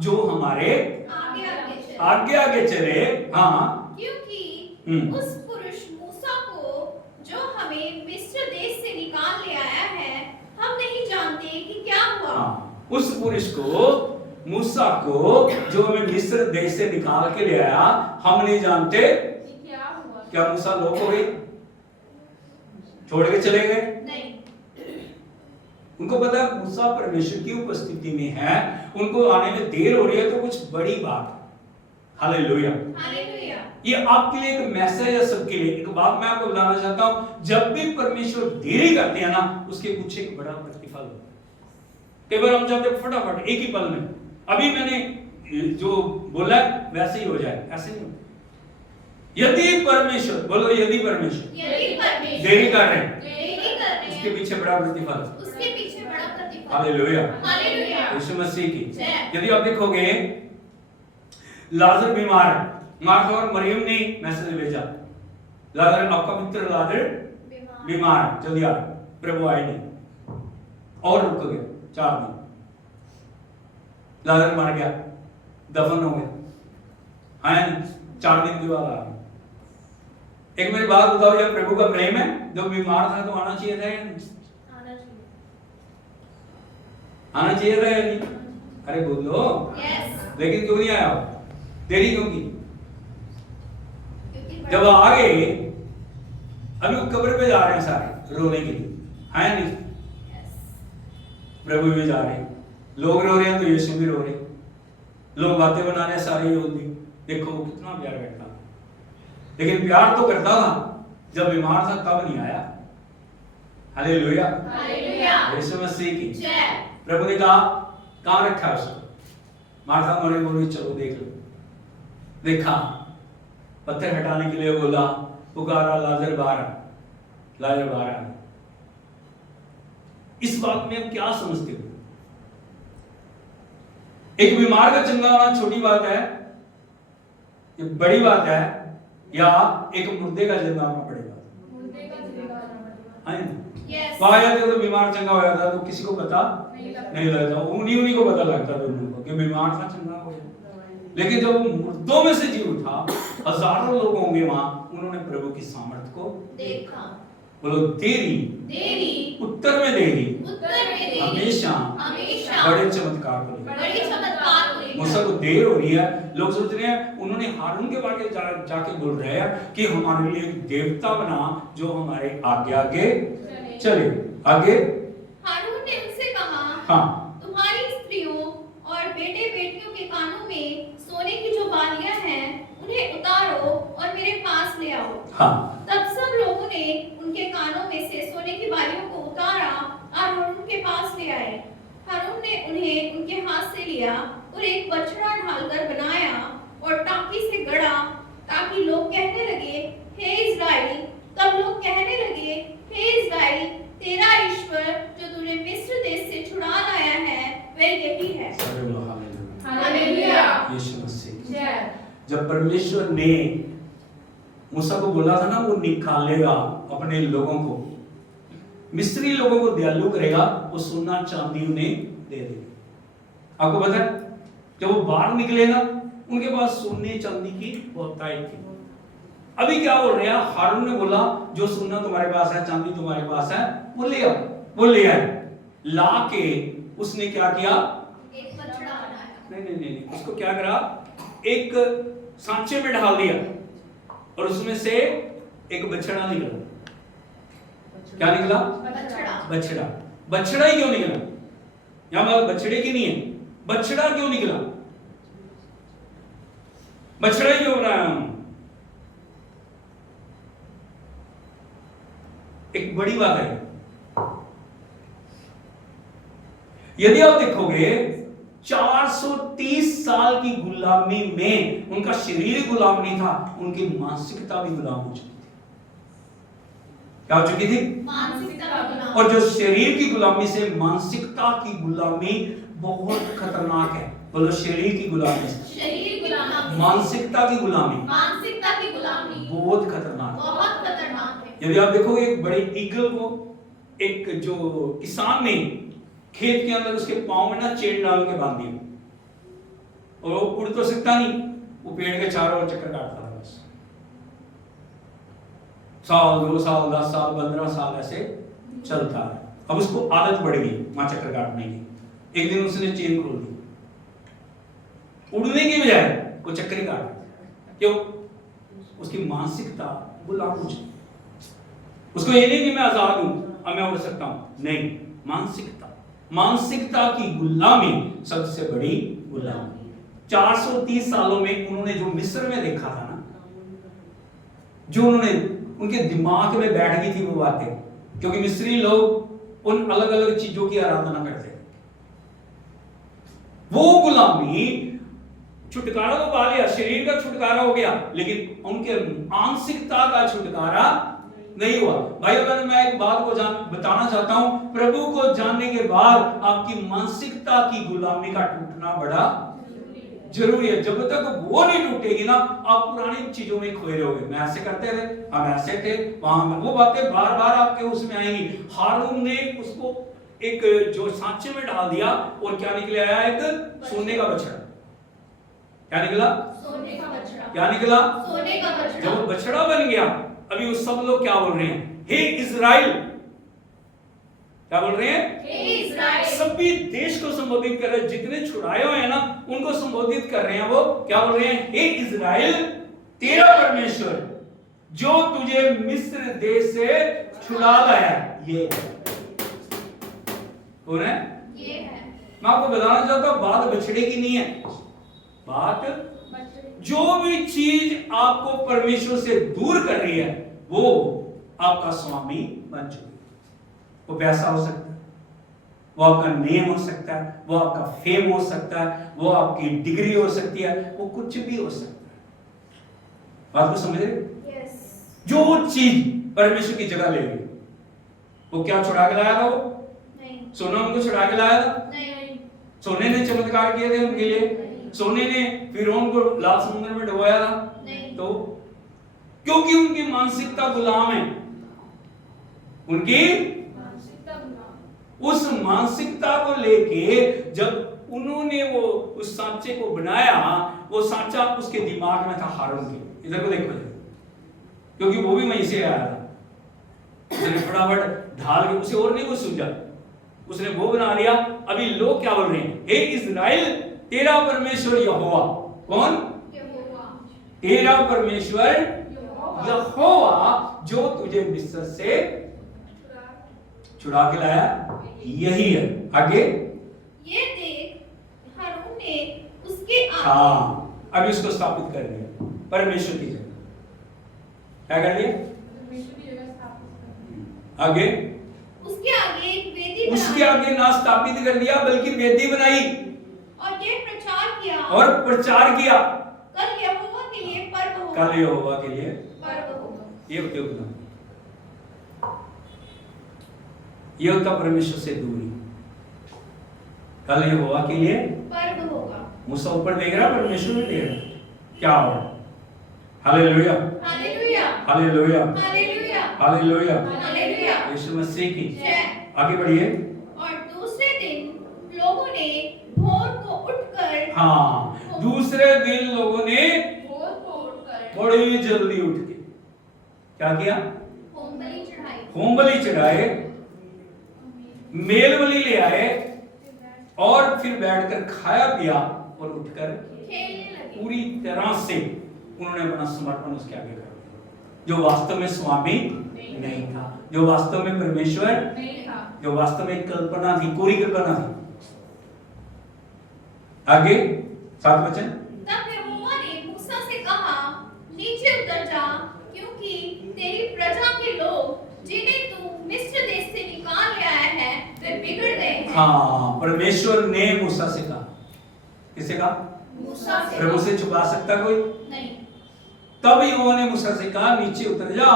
जो हमारे आगे आगे चले। आगे आगे चले। हाँ, क्योंकि उस पुरुष मूसा को जो हमें मिस्र देश से निकाल ले आया है, हम नहीं जानते कि क्या हुआ। हाँ, उस पुरुष को, मूसा को जो हमें मिस्र देश से निकाल के ले आया, हम नहीं जानते क्या हुआ। क्या मूसा लोग हो गए, छोड़ के चले गए? नहीं। उनको पता है मूसा परमेश्वर की उपस्थिति में है, उनको आने में देर हो रही है तो कुछ बड़ी बात है। Hallelujah, hallelujah. ये आपके लिए एक मैसेज है, सबके लिए एक बात मैं आपको बताना चाहता हूं। जब भी परमेश्वर देरी करते हैं ना, उसके पीछे एक बड़ा प्रतिफल होता है। कई बार हम चाहते हैं फटाफट एक ही पल में, अभी मैंने जो बोला है वैसे ही हो जाए, ऐसे नहीं होता। यदि परमेश्वर, बोलो यदि परमेश्वर देरी कर रहे हैं, उसके पीछे बड़ा प्रतिफल, उसके पीछे बड़ा प्रतिफल। Hallelujah, hallelujah. यीशु मसीह की। यदि आप देखोगे लाजर बीमार, मार्था और मरियम ने मैसेज भेजा, लाजर आपका मित्र लाजर बीमार, जल्दी आ। प्रभु आए नहीं और रुक गए 4 दिन। लाजर मर गया, दफन हो गया, आया नहीं, 4 दिन के बाद आ गया। एक मेरी बात बताओ, यह प्रभु का प्रेम है? जब बीमार था तो आना चाहिए था या नहीं? आना चाहिए था या नहीं? अरे बोलो। यस। लेकिन क्यों नहीं आया? देरी क्यों की? जब आ गए, अभी वो कब्र पे जा रहे हैं सारे रोने के लिए, है नहीं? प्रभु भी जा रहे हैं, लोग रो रहे हैं तो यीशु भी रो रहे हैं, लोग बातें बना रहे हैं सारे यहूदी, देखो वो कितना प्यार करता, लेकिन प्यार तो करता था, जब बीमार था तब नहीं आया। Hallelujah, hallelujah. यीशु मसीह की जय। प्रभु ने कहा कहां रखा है उसको? मार्था मरियम बोली चलो देख लो। देखा, पत्थर हटाने के लिए बोला, पुकारा लाजर बाहर आ, लाजर बाहर आ। इस बात में आप क्या समझते हो? एक बीमार का चंगा होना छोटी बात है, ये बड़ी बात है, या एक मुर्दे का जिंदा होना बड़ी बात है? यस। वहां जाते तो बीमार चंगा हो जाता तो किसी को पता नहीं लगता, उन्हीं को पता लगता दोनों को कि बीमार था चंगा हो गया। लेकिन जब वो मुर्दों में से जी उठा, हजारों लोग होंगे वहां, उन्होंने प्रभु की सामर्थ को देखा। बोलो देरी उत्तर में देरी हमेशा बड़े चमत्कार को लेकर। मूसा को देर हो रही है, लोग सोच रहे हैं, उन्होंने हारून के बारे में जाके बोल रहे हैं कि हमारे लिए एक देवता बना जो हमारे आगे आगे चले। आगे हारून ने उनसे कहा, हाँ, तुम्हारी स्त्रियों और बेटे बेटियों के कानों में सोने की जो बालियां हैं उन्हें उतारो और मेरे पास ले आओ। हाँ, तब सब लोगों ने उनके कानों में से सोने की जब परमेश्वर ने मूसा को बोला था ना वो निकालेगा अपने लोगों को, मिस्री लोगों को दयालु करेगा, वो सोना चांदी उन्हें दे देगा। आपको पता है जब वो बाहर निकलेगा उनके पास सोने चांदी की बहुतायत थी। अभी क्या बोल रहे हैं, हारून ने बोला जो सोना तुम्हारे पास है, चांदी तुम्हारे पास है, वो ले आओ। वो ले आए, ला के उसने क्या किया, एक बछड़ा बनाया। नहीं, उसको क्या करा, एक सांचे में डाल दिया और उसमें से एक बछड़ा निकला। क्या निकला, बछड़ा। बछड़ा ही क्यों निकला, यहां बात बछड़े की नहीं है, बछड़ा क्यों निकला, बछड़ा ही क्यों बनाया हम? एक बड़ी बात है, यदि आप देखोगे 430 साल की गुलामी में उनका शरीर गुलाम नहीं था, उनकी मानसिकता भी गुलाम हो चुकी थी। क्या हो चुकी थी, मानसिकता का गुलाम। और जो शरीर की गुलामी से मानसिकता की गुलामी बहुत खतरनाक है। बोलो शरीर की गुलामी से शरीर की गुलामी, मानसिकता की गुलामी मानसिकता की गुलामी बहुत खतरनाक है। बहुत खतरनाक है। यदि आप देखोगे एक बड़े ईगल को एक जो किसान ने खेत के अंदर उसके पांव में ना चेन डाल के बांध दिया और वो उड़ तो सकता नहीं, वो पेड़ के चारों ओर चक्कर काटता था बस। साल 2 साल 10 साल 15 साल ऐसे चलता है। अब उसको आदत पड़ गई वहां चक्कर काटने की। एक दिन उसने चेन खोल दी, उड़ने की बजाय वो चक्कर ही काट। क्यों, उसकी मानसिकता गुलाम हो चुकी। उसको ये नहीं कि मैं आजाद हूं, अब मैं उड़ सकता हूं, नहीं, मानसिकता की गुलामी सबसे बड़ी गुलामी। 430 सालों में उन्होंने जो मिस्र में देखा था ना, जो उन्होंने उनके दिमाग में बैठ गई थी वो बातें, क्योंकि मिस्री लोग उन अलग अलग चीजों की आराधना करते थे। वो गुलामी, छुटकारा तो पा लिया, शरीर का छुटकारा हो गया, लेकिन उनके मानसिकता का छुटकारा नहीं हुआ। भाई बहन, मैं एक बात को बताना चाहता हूं, प्रभु को जानने के बाद आपकी मानसिकता की गुलामी का टूटना बड़ा जरूरी है। जब तक वो नहीं टूटेगी ना, आप पुरानी चीजों में खोए रहोगे। मैं ऐसे करते रहे, हम ऐसे थे, वहां वो बातें बार बार आपके उसमें आएंगी। हारून ने उसको एक जो सांचे में डाल दिया और क्या निकले आया, एक सोने का बछड़ा। क्या निकला, सोने का बछड़ा। क्या निकला, सोने का बछड़ा। जब वो बछड़ा बन गया, अभी वो सब लोग क्या बोल रहे हैं, हे इज़राइल। क्या बोल रहे हैं, हे इज़राइल। सभी देश को संबोधित कर रहे हैं, जितने छुड़ाए हुए हैं ना उनको संबोधित कर रहे हैं। वो क्या बोल रहे हैं, हे इज़राइल, तेरा परमेश्वर जो तुझे मिस्र देश से छुड़ा लाया। ये कौन है, ये है। मैं आपको बताना चाहता हूं, बात बछड़े की नहीं है, बात जो भी चीज आपको परमेश्वर से दूर कर रही है वो आपका स्वामी बन चुकी है। वो पैसा हो सकता है, वो आपका नेम हो सकता है, वो आपका फेम हो सकता है, वो आपकी डिग्री हो सकती है, वो कुछ भी हो सकता है। बात को समझ रहे? यस। जो चीज परमेश्वर की जगह ले गई, वो क्या छुड़ा के लाया था, वो नहीं, सोना उनको छुड़ा के लाया था। नहीं, सोने ने चमत्कार किए थे उनके लिए, सोने ने फिरौन को लाल समुद्र में डुबाया था। नहीं। तो क्योंकि उनकी मानसिकता गुलाम है, उनकी मानसिकता गुलाम। उस मानसिकता को लेके जब उन्होंने वो उस सांचे को बनाया, वो सांचा उसके दिमाग में था हारून के। इधर को देखो, क्योंकि वो भी वहीं से आया था। उसने फटाफट ढाल के, उसे और नहीं कुछ सूझा, उसने वो बना लिया। अभी लोग क्या बोल रहे हैं, हे इज़राइल, तेरा परमेश्वर यहोवा। कौन, यहोवा। तेरा परमेश्वर यहोवा जो तुझे मिस्र से छुड़ा के लाया, यही है। आगे, ये देख, हारून ने उसके आगे। हाँ, अभी उसको स्थापित कर दिया परमेश्वर की जगह। क्या कर दिया, परमेश्वर की जगह स्थापित कर। आगे, उसके आगे एक वेदी उसके बनाई आगे ना स्थापित कर दिया बल्कि वेदी बनाई और ये प्रचार किया, और प्रचार किया, कल यहोवा के लिए पर्व होगा। कल यहोवा के लिए पर्व होगा। ये होता, ये होता परमेश्वर से दूरी। कल यहोवा के लिए पर्व होगा। मूसा ऊपर देख रहा, परमेश्वर भी देख रहा। क्या हो रहा है? Hallelujah, hallelujah, hallelujah, hallelujah, hallelujah. Hallelujah. Yeshu Masih की जय। आगे बढ़िए। और दूसरे दिन लोगों ने भोर को उठकर हाँ, दूसरे दिन लोगों ने भोर को उठकर बड़ी जल्दी उठ के क्या किया? होम बलि चढ़ाई। होम बलि चढ़ाए, मेल बलि ले आए और फिर बैठकर खाया पिया और उठकर खेलने लगे। पूरी तरह से उन्होंने अपना समर्पण उसके आगे कर दिया। जो वास्तव में स्वामी नहीं था, जो वास्तव में परमेश्वर नहीं था। जो वास्तव में कल्पना थी, कोरी कल्पना थी। आगे 7 वचन। तब यहोवा ने मूसा से कहा, नीचे उतर जा, क्योंकि तेरी प्रजा के लोग जिन्हें तू मिस्र देश से निकाल ले आया है वे बिगड़ गए हैं। हाँ, परमेश्वर ने मूसा से कहा। किसे कहा? मूसा से प्रभु कहा। से छुपा सकता कोई? नहीं। तब यहोवा ने मूसा से कहा, नीचे उतर जा,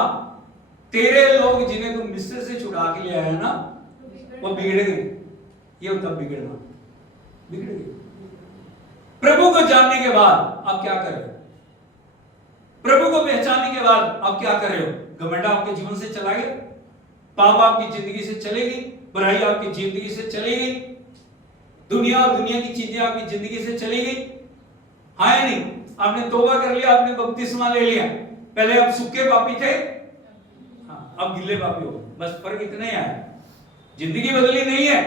तेरे लोग जिन्हें तू मिस्र से छुड़ा के ले आया ना, वो बिगड़ गए। ये तब बिगड़ गए। प्रभु को जानने के बाद आप क्या कर रहे हो? प्रभु को पहचानने के बाद आप क्या कर रहे हो? घमंड आपके जीवन से चला गया, पाप आपकी जिंदगी से चलेगी, बुराई आपकी जिंदगी से चलेगी, दुनिया और दुनिया की चीजें आपकी जिंदगी से चलेगी। हाँ या नहीं? आपने तौबा कर लिया, आपने बपतिस्मा ले लिया, पहले आप सूखे पापी थे, हाँ, अब गिल्ले पापी हो। बस फर्क इतना ही आया, जिंदगी बदली नहीं है,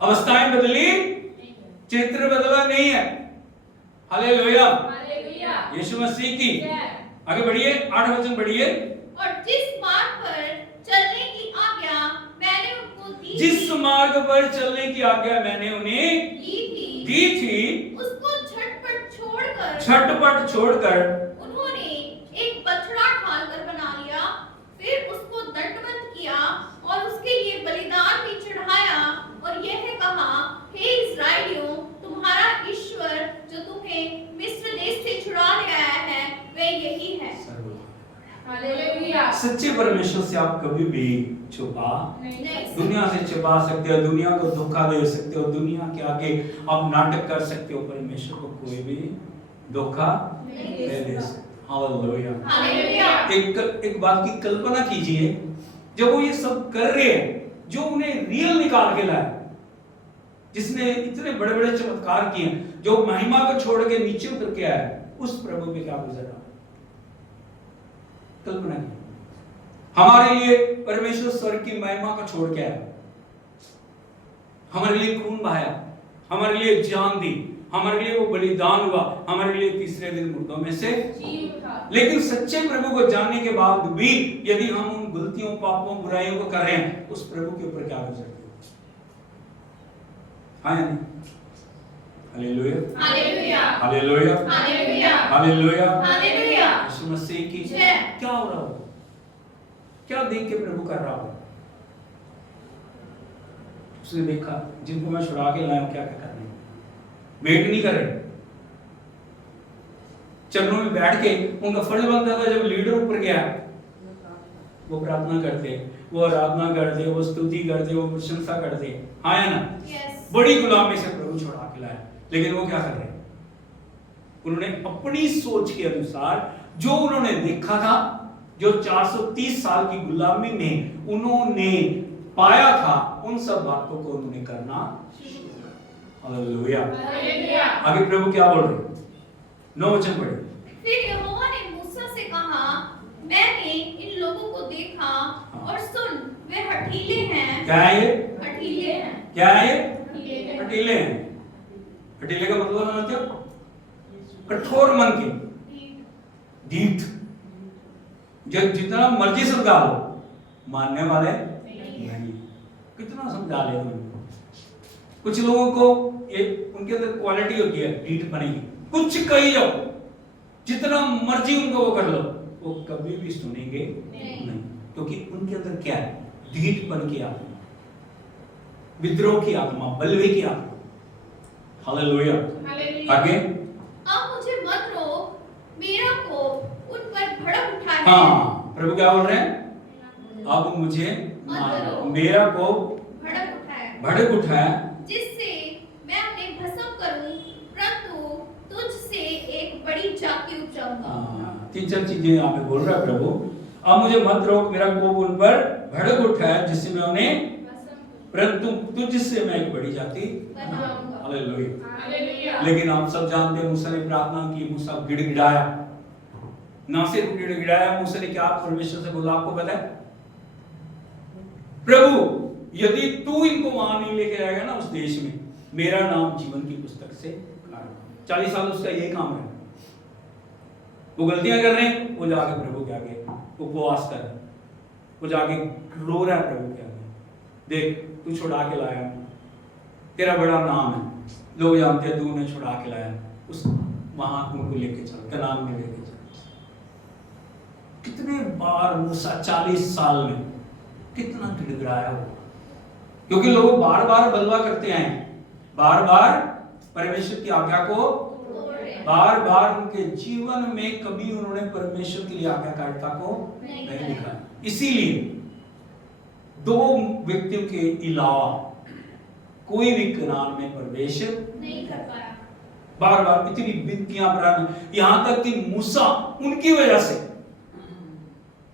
अवस्थाएं बदली, चित्र बदला नहीं है। Hallelujah, hallelujah. यीशु मसीह की। जय। आगे बढ़िए, 8 वचन बढ़िए। और जिस मार्ग पर चलने की आज्ञा मैंने उनको दी जिस मार्ग पर चलने की आज्ञा मैंने उन्हें दी थी, उसको झटपट छोड़कर उन्होंने एक बछड़ा ढालकर बना लिया, फिर उसको दंडवत किया और उसके लिए बलिदान भी चढ़ाया और यह कहा, हे इस्राएलियों, तुम्हारा ईश्वर जो तुम्हें मिस्र देश से छुड़ा ले आया है वह यही है। हालेलुया। सच्चे परमेश्वर से आप कभी भी छुपा नहीं। दुनिया से छुपा सकते हो, दुनिया को धोखा दे सकते हो, दुनिया के आगे आप नाटक कर सकते हो, परमेश्वर को कोई भी धोखा नहीं दे सकता। हालेलुया। हालेलुया। एक बात की कल्पना कीजिए, जब वो ये सब कर रहे हैं, जो उन्हें रियल निकाल के लाया, जिसने इतने बड़े बड़े चमत्कार किए, जो महिमा को छोड़ के नीचे उतर के आया, उस प्रभु पे क्या गुजरा? कल्पना की। हमारे लिए परमेश्वर स्वर्ग की महिमा को छोड़ के आया, हमारे लिए खून बहाया, हमारे लिए जान दी, हमारे लिए वो बलिदान हुआ, हमारे लिए तीसरे दिन मुर्दों में से जी उठा। लेकिन सच्चे प्रभु को जानने के बाद भी यदि हम उन गलतियों, पापों, बुराइयों को कर रहे हैं, उस प्रभु के ऊपर क्या गुजरती है? हाँ या नहीं? Hallelujah, hallelujah. Hallelujah, hallelujah. Hallelujah. Hallelujah. Yeshu Masih की जय। क्या हो रहा हो? क्या देख के प्रभु कर रहा हो? उसने देखा जिनको मैं छुड़ा के लाया हूं, क्या क्या कर रहे हैं, वेट नहीं कर रहे, चरणों में बैठ के उनका फर्ज बनता था, जब लीडर ऊपर गया वो प्रार्थना करते, वो आराधना करते, वो स्तुति करते, वो प्रशंसा करते। हाँ या ना? यस। बड़ी गुलामी से प्रभु छुड़ा के लाया, लेकिन वो क्या कर रहे हैं? उन्होंने अपनी सोच के अनुसार जो उन्होंने देखा था, जो 430 साल की गुलामी में उन्होंने पाया था, उन सब बातों को उन्होंने करना। हालेलुया। हालेलुया। आगे प्रभु क्या बोल रहे? 9 वचन पढ़े। फिर यहोवा ने मूसा से कहा, मैंने इन लोगों को देखा और सुन, वे हठीले हैं। क्या है ये? हठीले हैं। क्या है ये? हठीले हैं। हठीले हैं। हठीले का मतलब समझते हो? कठोर मन के, ढीठ, जो जितना मर्जी समझा लो, मानने वाले नहीं। कितना समझा ले उनको? कुछ लोगों को एक उनके अंदर क्वालिटी होती है ढीठ बनेगी, कुछ कही जाओ, जितना मर्जी उनको वो कर लो, वो कभी भी सुनेंगे नहीं, क्योंकि उनके अंदर क्या है? ढीठपन की आत्मा, विद्रोह की आत्मा, बलवे की आत्मा। हालेलुया। हालेलुया। आगे। अब मुझे मत रोक, मेरा कोप उन पर भड़क उठा है। हाँ, प्रभु क्या बोल रहे हैं? अब मुझे मेरा कोप भड़क उठा है, जिससे मैं उन्हें भस्म करूं, परंतु तुझ से बड़ी जाति उपजाऊंगा। 3-4 चीजें यहाँ पे बोल रहा है प्रभु। अब मुझे मत रोक, मेरा कोप उन पर भड़क उठा है जिससे मैं उन्हें, परंतु तुझसे मैं एक बड़ी जाति बनाऊंगा। हालेलुया। लेकिन आप सब जानते हैं मूसा ने प्रार्थना की, मूसा गिड़गिड़ाया। ना सिर्फ गिड़गिड़ाया, मूसा ने क्या परमेश्वर से बोला आपको पता है? प्रभु यदि तू इनको वहां नहीं लेके आएगा ना उस देश में, मेरा नाम जीवन की पुस्तक से काट। 40 साल उसका यही काम है। वो गलतियां कर रहे हैं, वो जाके प्रभु के आगे उपवास कर, वो जाके रो रहा है प्रभु के आगे, देख तू छुड़ा के लाया, तेरा बड़ा नाम है, लोग जानते हैं तू उन्हें छुड़ा के लाया, उस वहां उनको लेके चल, कनान में लेके चल। कितने बार मूसा 40 साल में कितना गिड़गिड़ाया हो, क्योंकि लोग बार बार बलवा करते हैं, बार बार परमेश्वर की आज्ञा को, बार बार उनके जीवन में कभी उन्होंने परमेश्वर की आज्ञाकारिता को नहीं लिखा। इसीलिए 2 व्यक्तियों के अलावा कोई भी कनान में प्रवेश नहीं कर पाया। बार बार इतनी विनतियां प्रार्थना, यहां तक कि मूसा उनकी वजह से,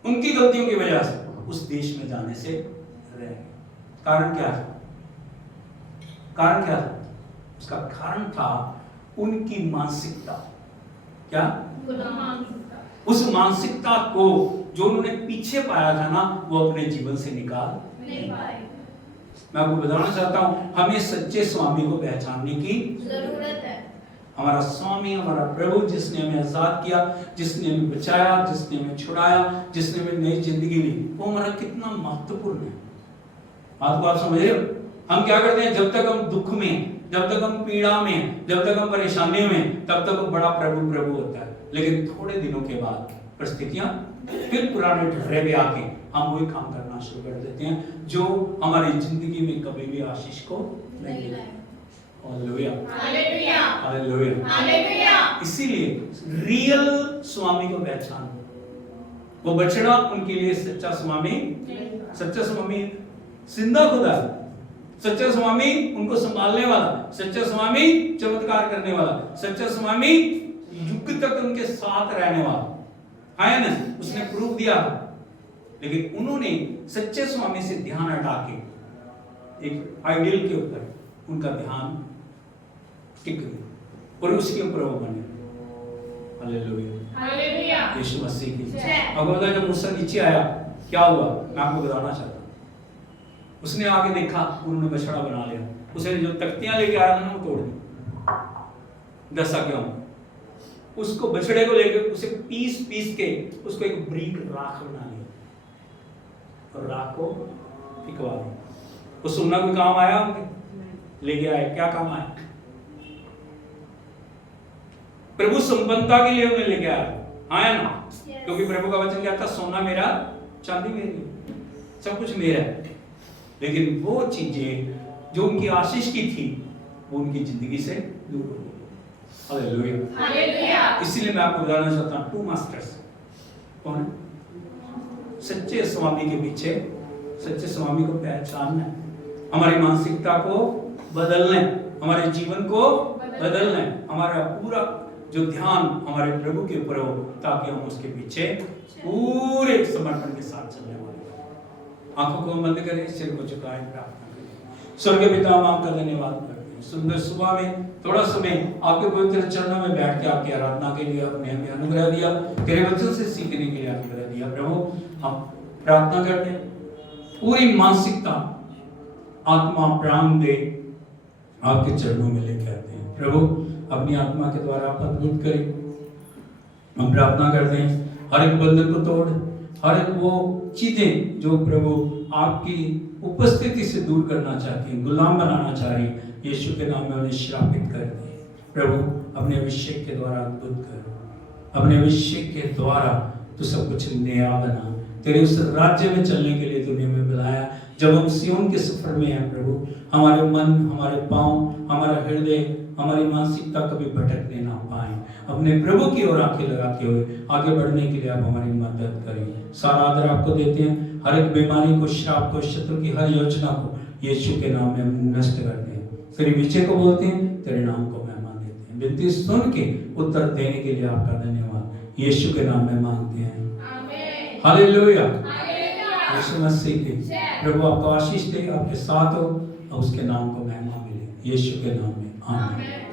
उनकी गलतियों की वजह से उस देश में जाने से रह गए। कारण क्या था? कारण क्या था? उसका कारण था उनकी मानसिकता। क्या? उस मानसिकता को जो उन्होंने पीछे पाया था ना, वो अपने जीवन से निकाल नहीं पाए। मैं आपको बताना चाहता हूं, हमें सच्चे स्वामी को पहचानने की जरूरत है। हमारा स्वामी, हमारा प्रभु, जिसने हमें आजाद किया, जिसने हमें बचाया, जिसने हमें छुड़ाया, जिसने हमें नई जिंदगी दी, वो हमारा कितना महत्वपूर्ण है। बात को आप समझ रहे हो? हम क्या करते हैं, जब तक हम दुख में, जब तक हम पीड़ा में, जब तक हम परेशानियों में, तब तक वो बड़ा प्रभु प्रभु होता है। लेकिन थोड़े दिनों के बाद परिस्थितियां फिर पुराने ढर्रे पे आके हम वही काम करना शुरू कर देते हैं जो हमारी जिंदगी में कभी भी आशीष को नहीं लाए। Hallelujah, hallelujah, hallelujah, hallelujah. इसीलिए रियल स्वामी को पहचान, वो बछड़ा उनके लिए सच्चा स्वामी, सच्चा स्वामी जिंदा खुदा, सच्चा स्वामी उनको संभालने वाला, सच्चा स्वामी चमत्कार करने वाला, सच्चा स्वामी युग तक उनके साथ रहने वाला है ना, उसने प्रूफ दिया। लेकिन उन्होंने सच्चे स्वामी से ध्यान हटा के एक आइडियल के ऊपर उनका ध्यान टिक गया और उसके ऊपर वो बने। Hallelujah, hallelujah. यीशु मसीह की जय। अब बोला जब मूसा नीचे आया क्या हुआ, मैं आपको बताना चाहता हूं। उसने आगे देखा, उन्होंने बछड़ा बना लिया, उसने जो तख्तियां लेके आया था ना वो तोड़ दी। दसा क्यों? उसको बछड़े को लेकर उसे पीस पीस के उसको एक ब्रीक राख बना लिया और राख को फिकवा दिया। वो सोना कोई काम आया उनके? लेके आए, क्या काम आया? प्रभु संपन्नता के लिए उन्हें लेके आया ना, क्योंकि प्रभु का वचन क्या था, सोना मेरा, चांदी मेरी, सब कुछ मेरा है। लेकिन वो चीजें जो उनकी आशीष की थी वो उनकी जिंदगी से दूर हो गई। Hallelujah, hallelujah. इसलिए मैं आपको बताना चाहता हूं, 2 मास्टर्स कौन है? सच्चे स्वामी के पीछे, सच्चे स्वामी को पहचानना है, हमारी मानसिकता को बदलना है, हमारे जीवन को बदलना है, हमारा पूरा जो ध्यान हमारे प्रभु के ऊपर हो, ताकि हम उसके पीछे पूरे समर्पण के साथ चलने वाले। आंखों को बंद करें, सिर को झुकाएं, प्रार्थना करें। स्वर्गीय पिता, हम आपका धन्यवाद करते हैं, सुंदर सुबह में थोड़ा समय आपके पवित्र चरणों में बैठ के आपकी आराधना के लिए आपने हमें अनुग्रह दिया, तेरे वचन से सीखने के लिए अनुग्रह दिया। प्रभु हम प्रार्थना करते हैं, पूरी मानसिकता, आत्मा, प्राण दे आपके चरणों में लेके आते हैं। प्रभु अपनी आत्मा के द्वारा आप अद्भुत करें। हम प्रार्थना करते हैं, हर एक बंधन को तोड़, हर एक वो चीजें जो प्रभु आपकी उपस्थिति से दूर करना चाहती हैं, गुलाम बनाना चाह रही हैं, यीशु के नाम में उन्हें श्रापित कर दे। प्रभु अपने अभिषेक के द्वारा अद्भुत कर, अपने अभिषेक के द्वारा तो सब कुछ नया बना। तेरे उस राज्य में चलने के लिए तूने हमें बुलाया। जब हम सियोन के सफर में हैं प्रभु, हमारे मन, हमारे पांव, हमारा हृदय, हमारी मानसिकता कभी भटकने ना पाए। अपने प्रभु की ओर आंखें लगाते हुए आगे बढ़ने के लिए आप हमारी मदद करें। सारा आदर आपको देते हैं, हर एक बीमारी को, श्राप को, शत्रु की हर योजना को यीशु के नाम में हम नष्ट करते हैं। तेरे विजय को बोलते हैं, तेरे नाम को महिमा देते हैं। विनती सुन के उत्तर देने के लिए आपका धन्यवाद। यीशु के नाम में मांगते हैं, आमीन। हालेलुया। हालेलुया। यीशु मसीह के प्रभु आपको आशीष दे, आपके साथ हो और उसके नाम को महिमा मिले, यीशु के नाम में आमीन।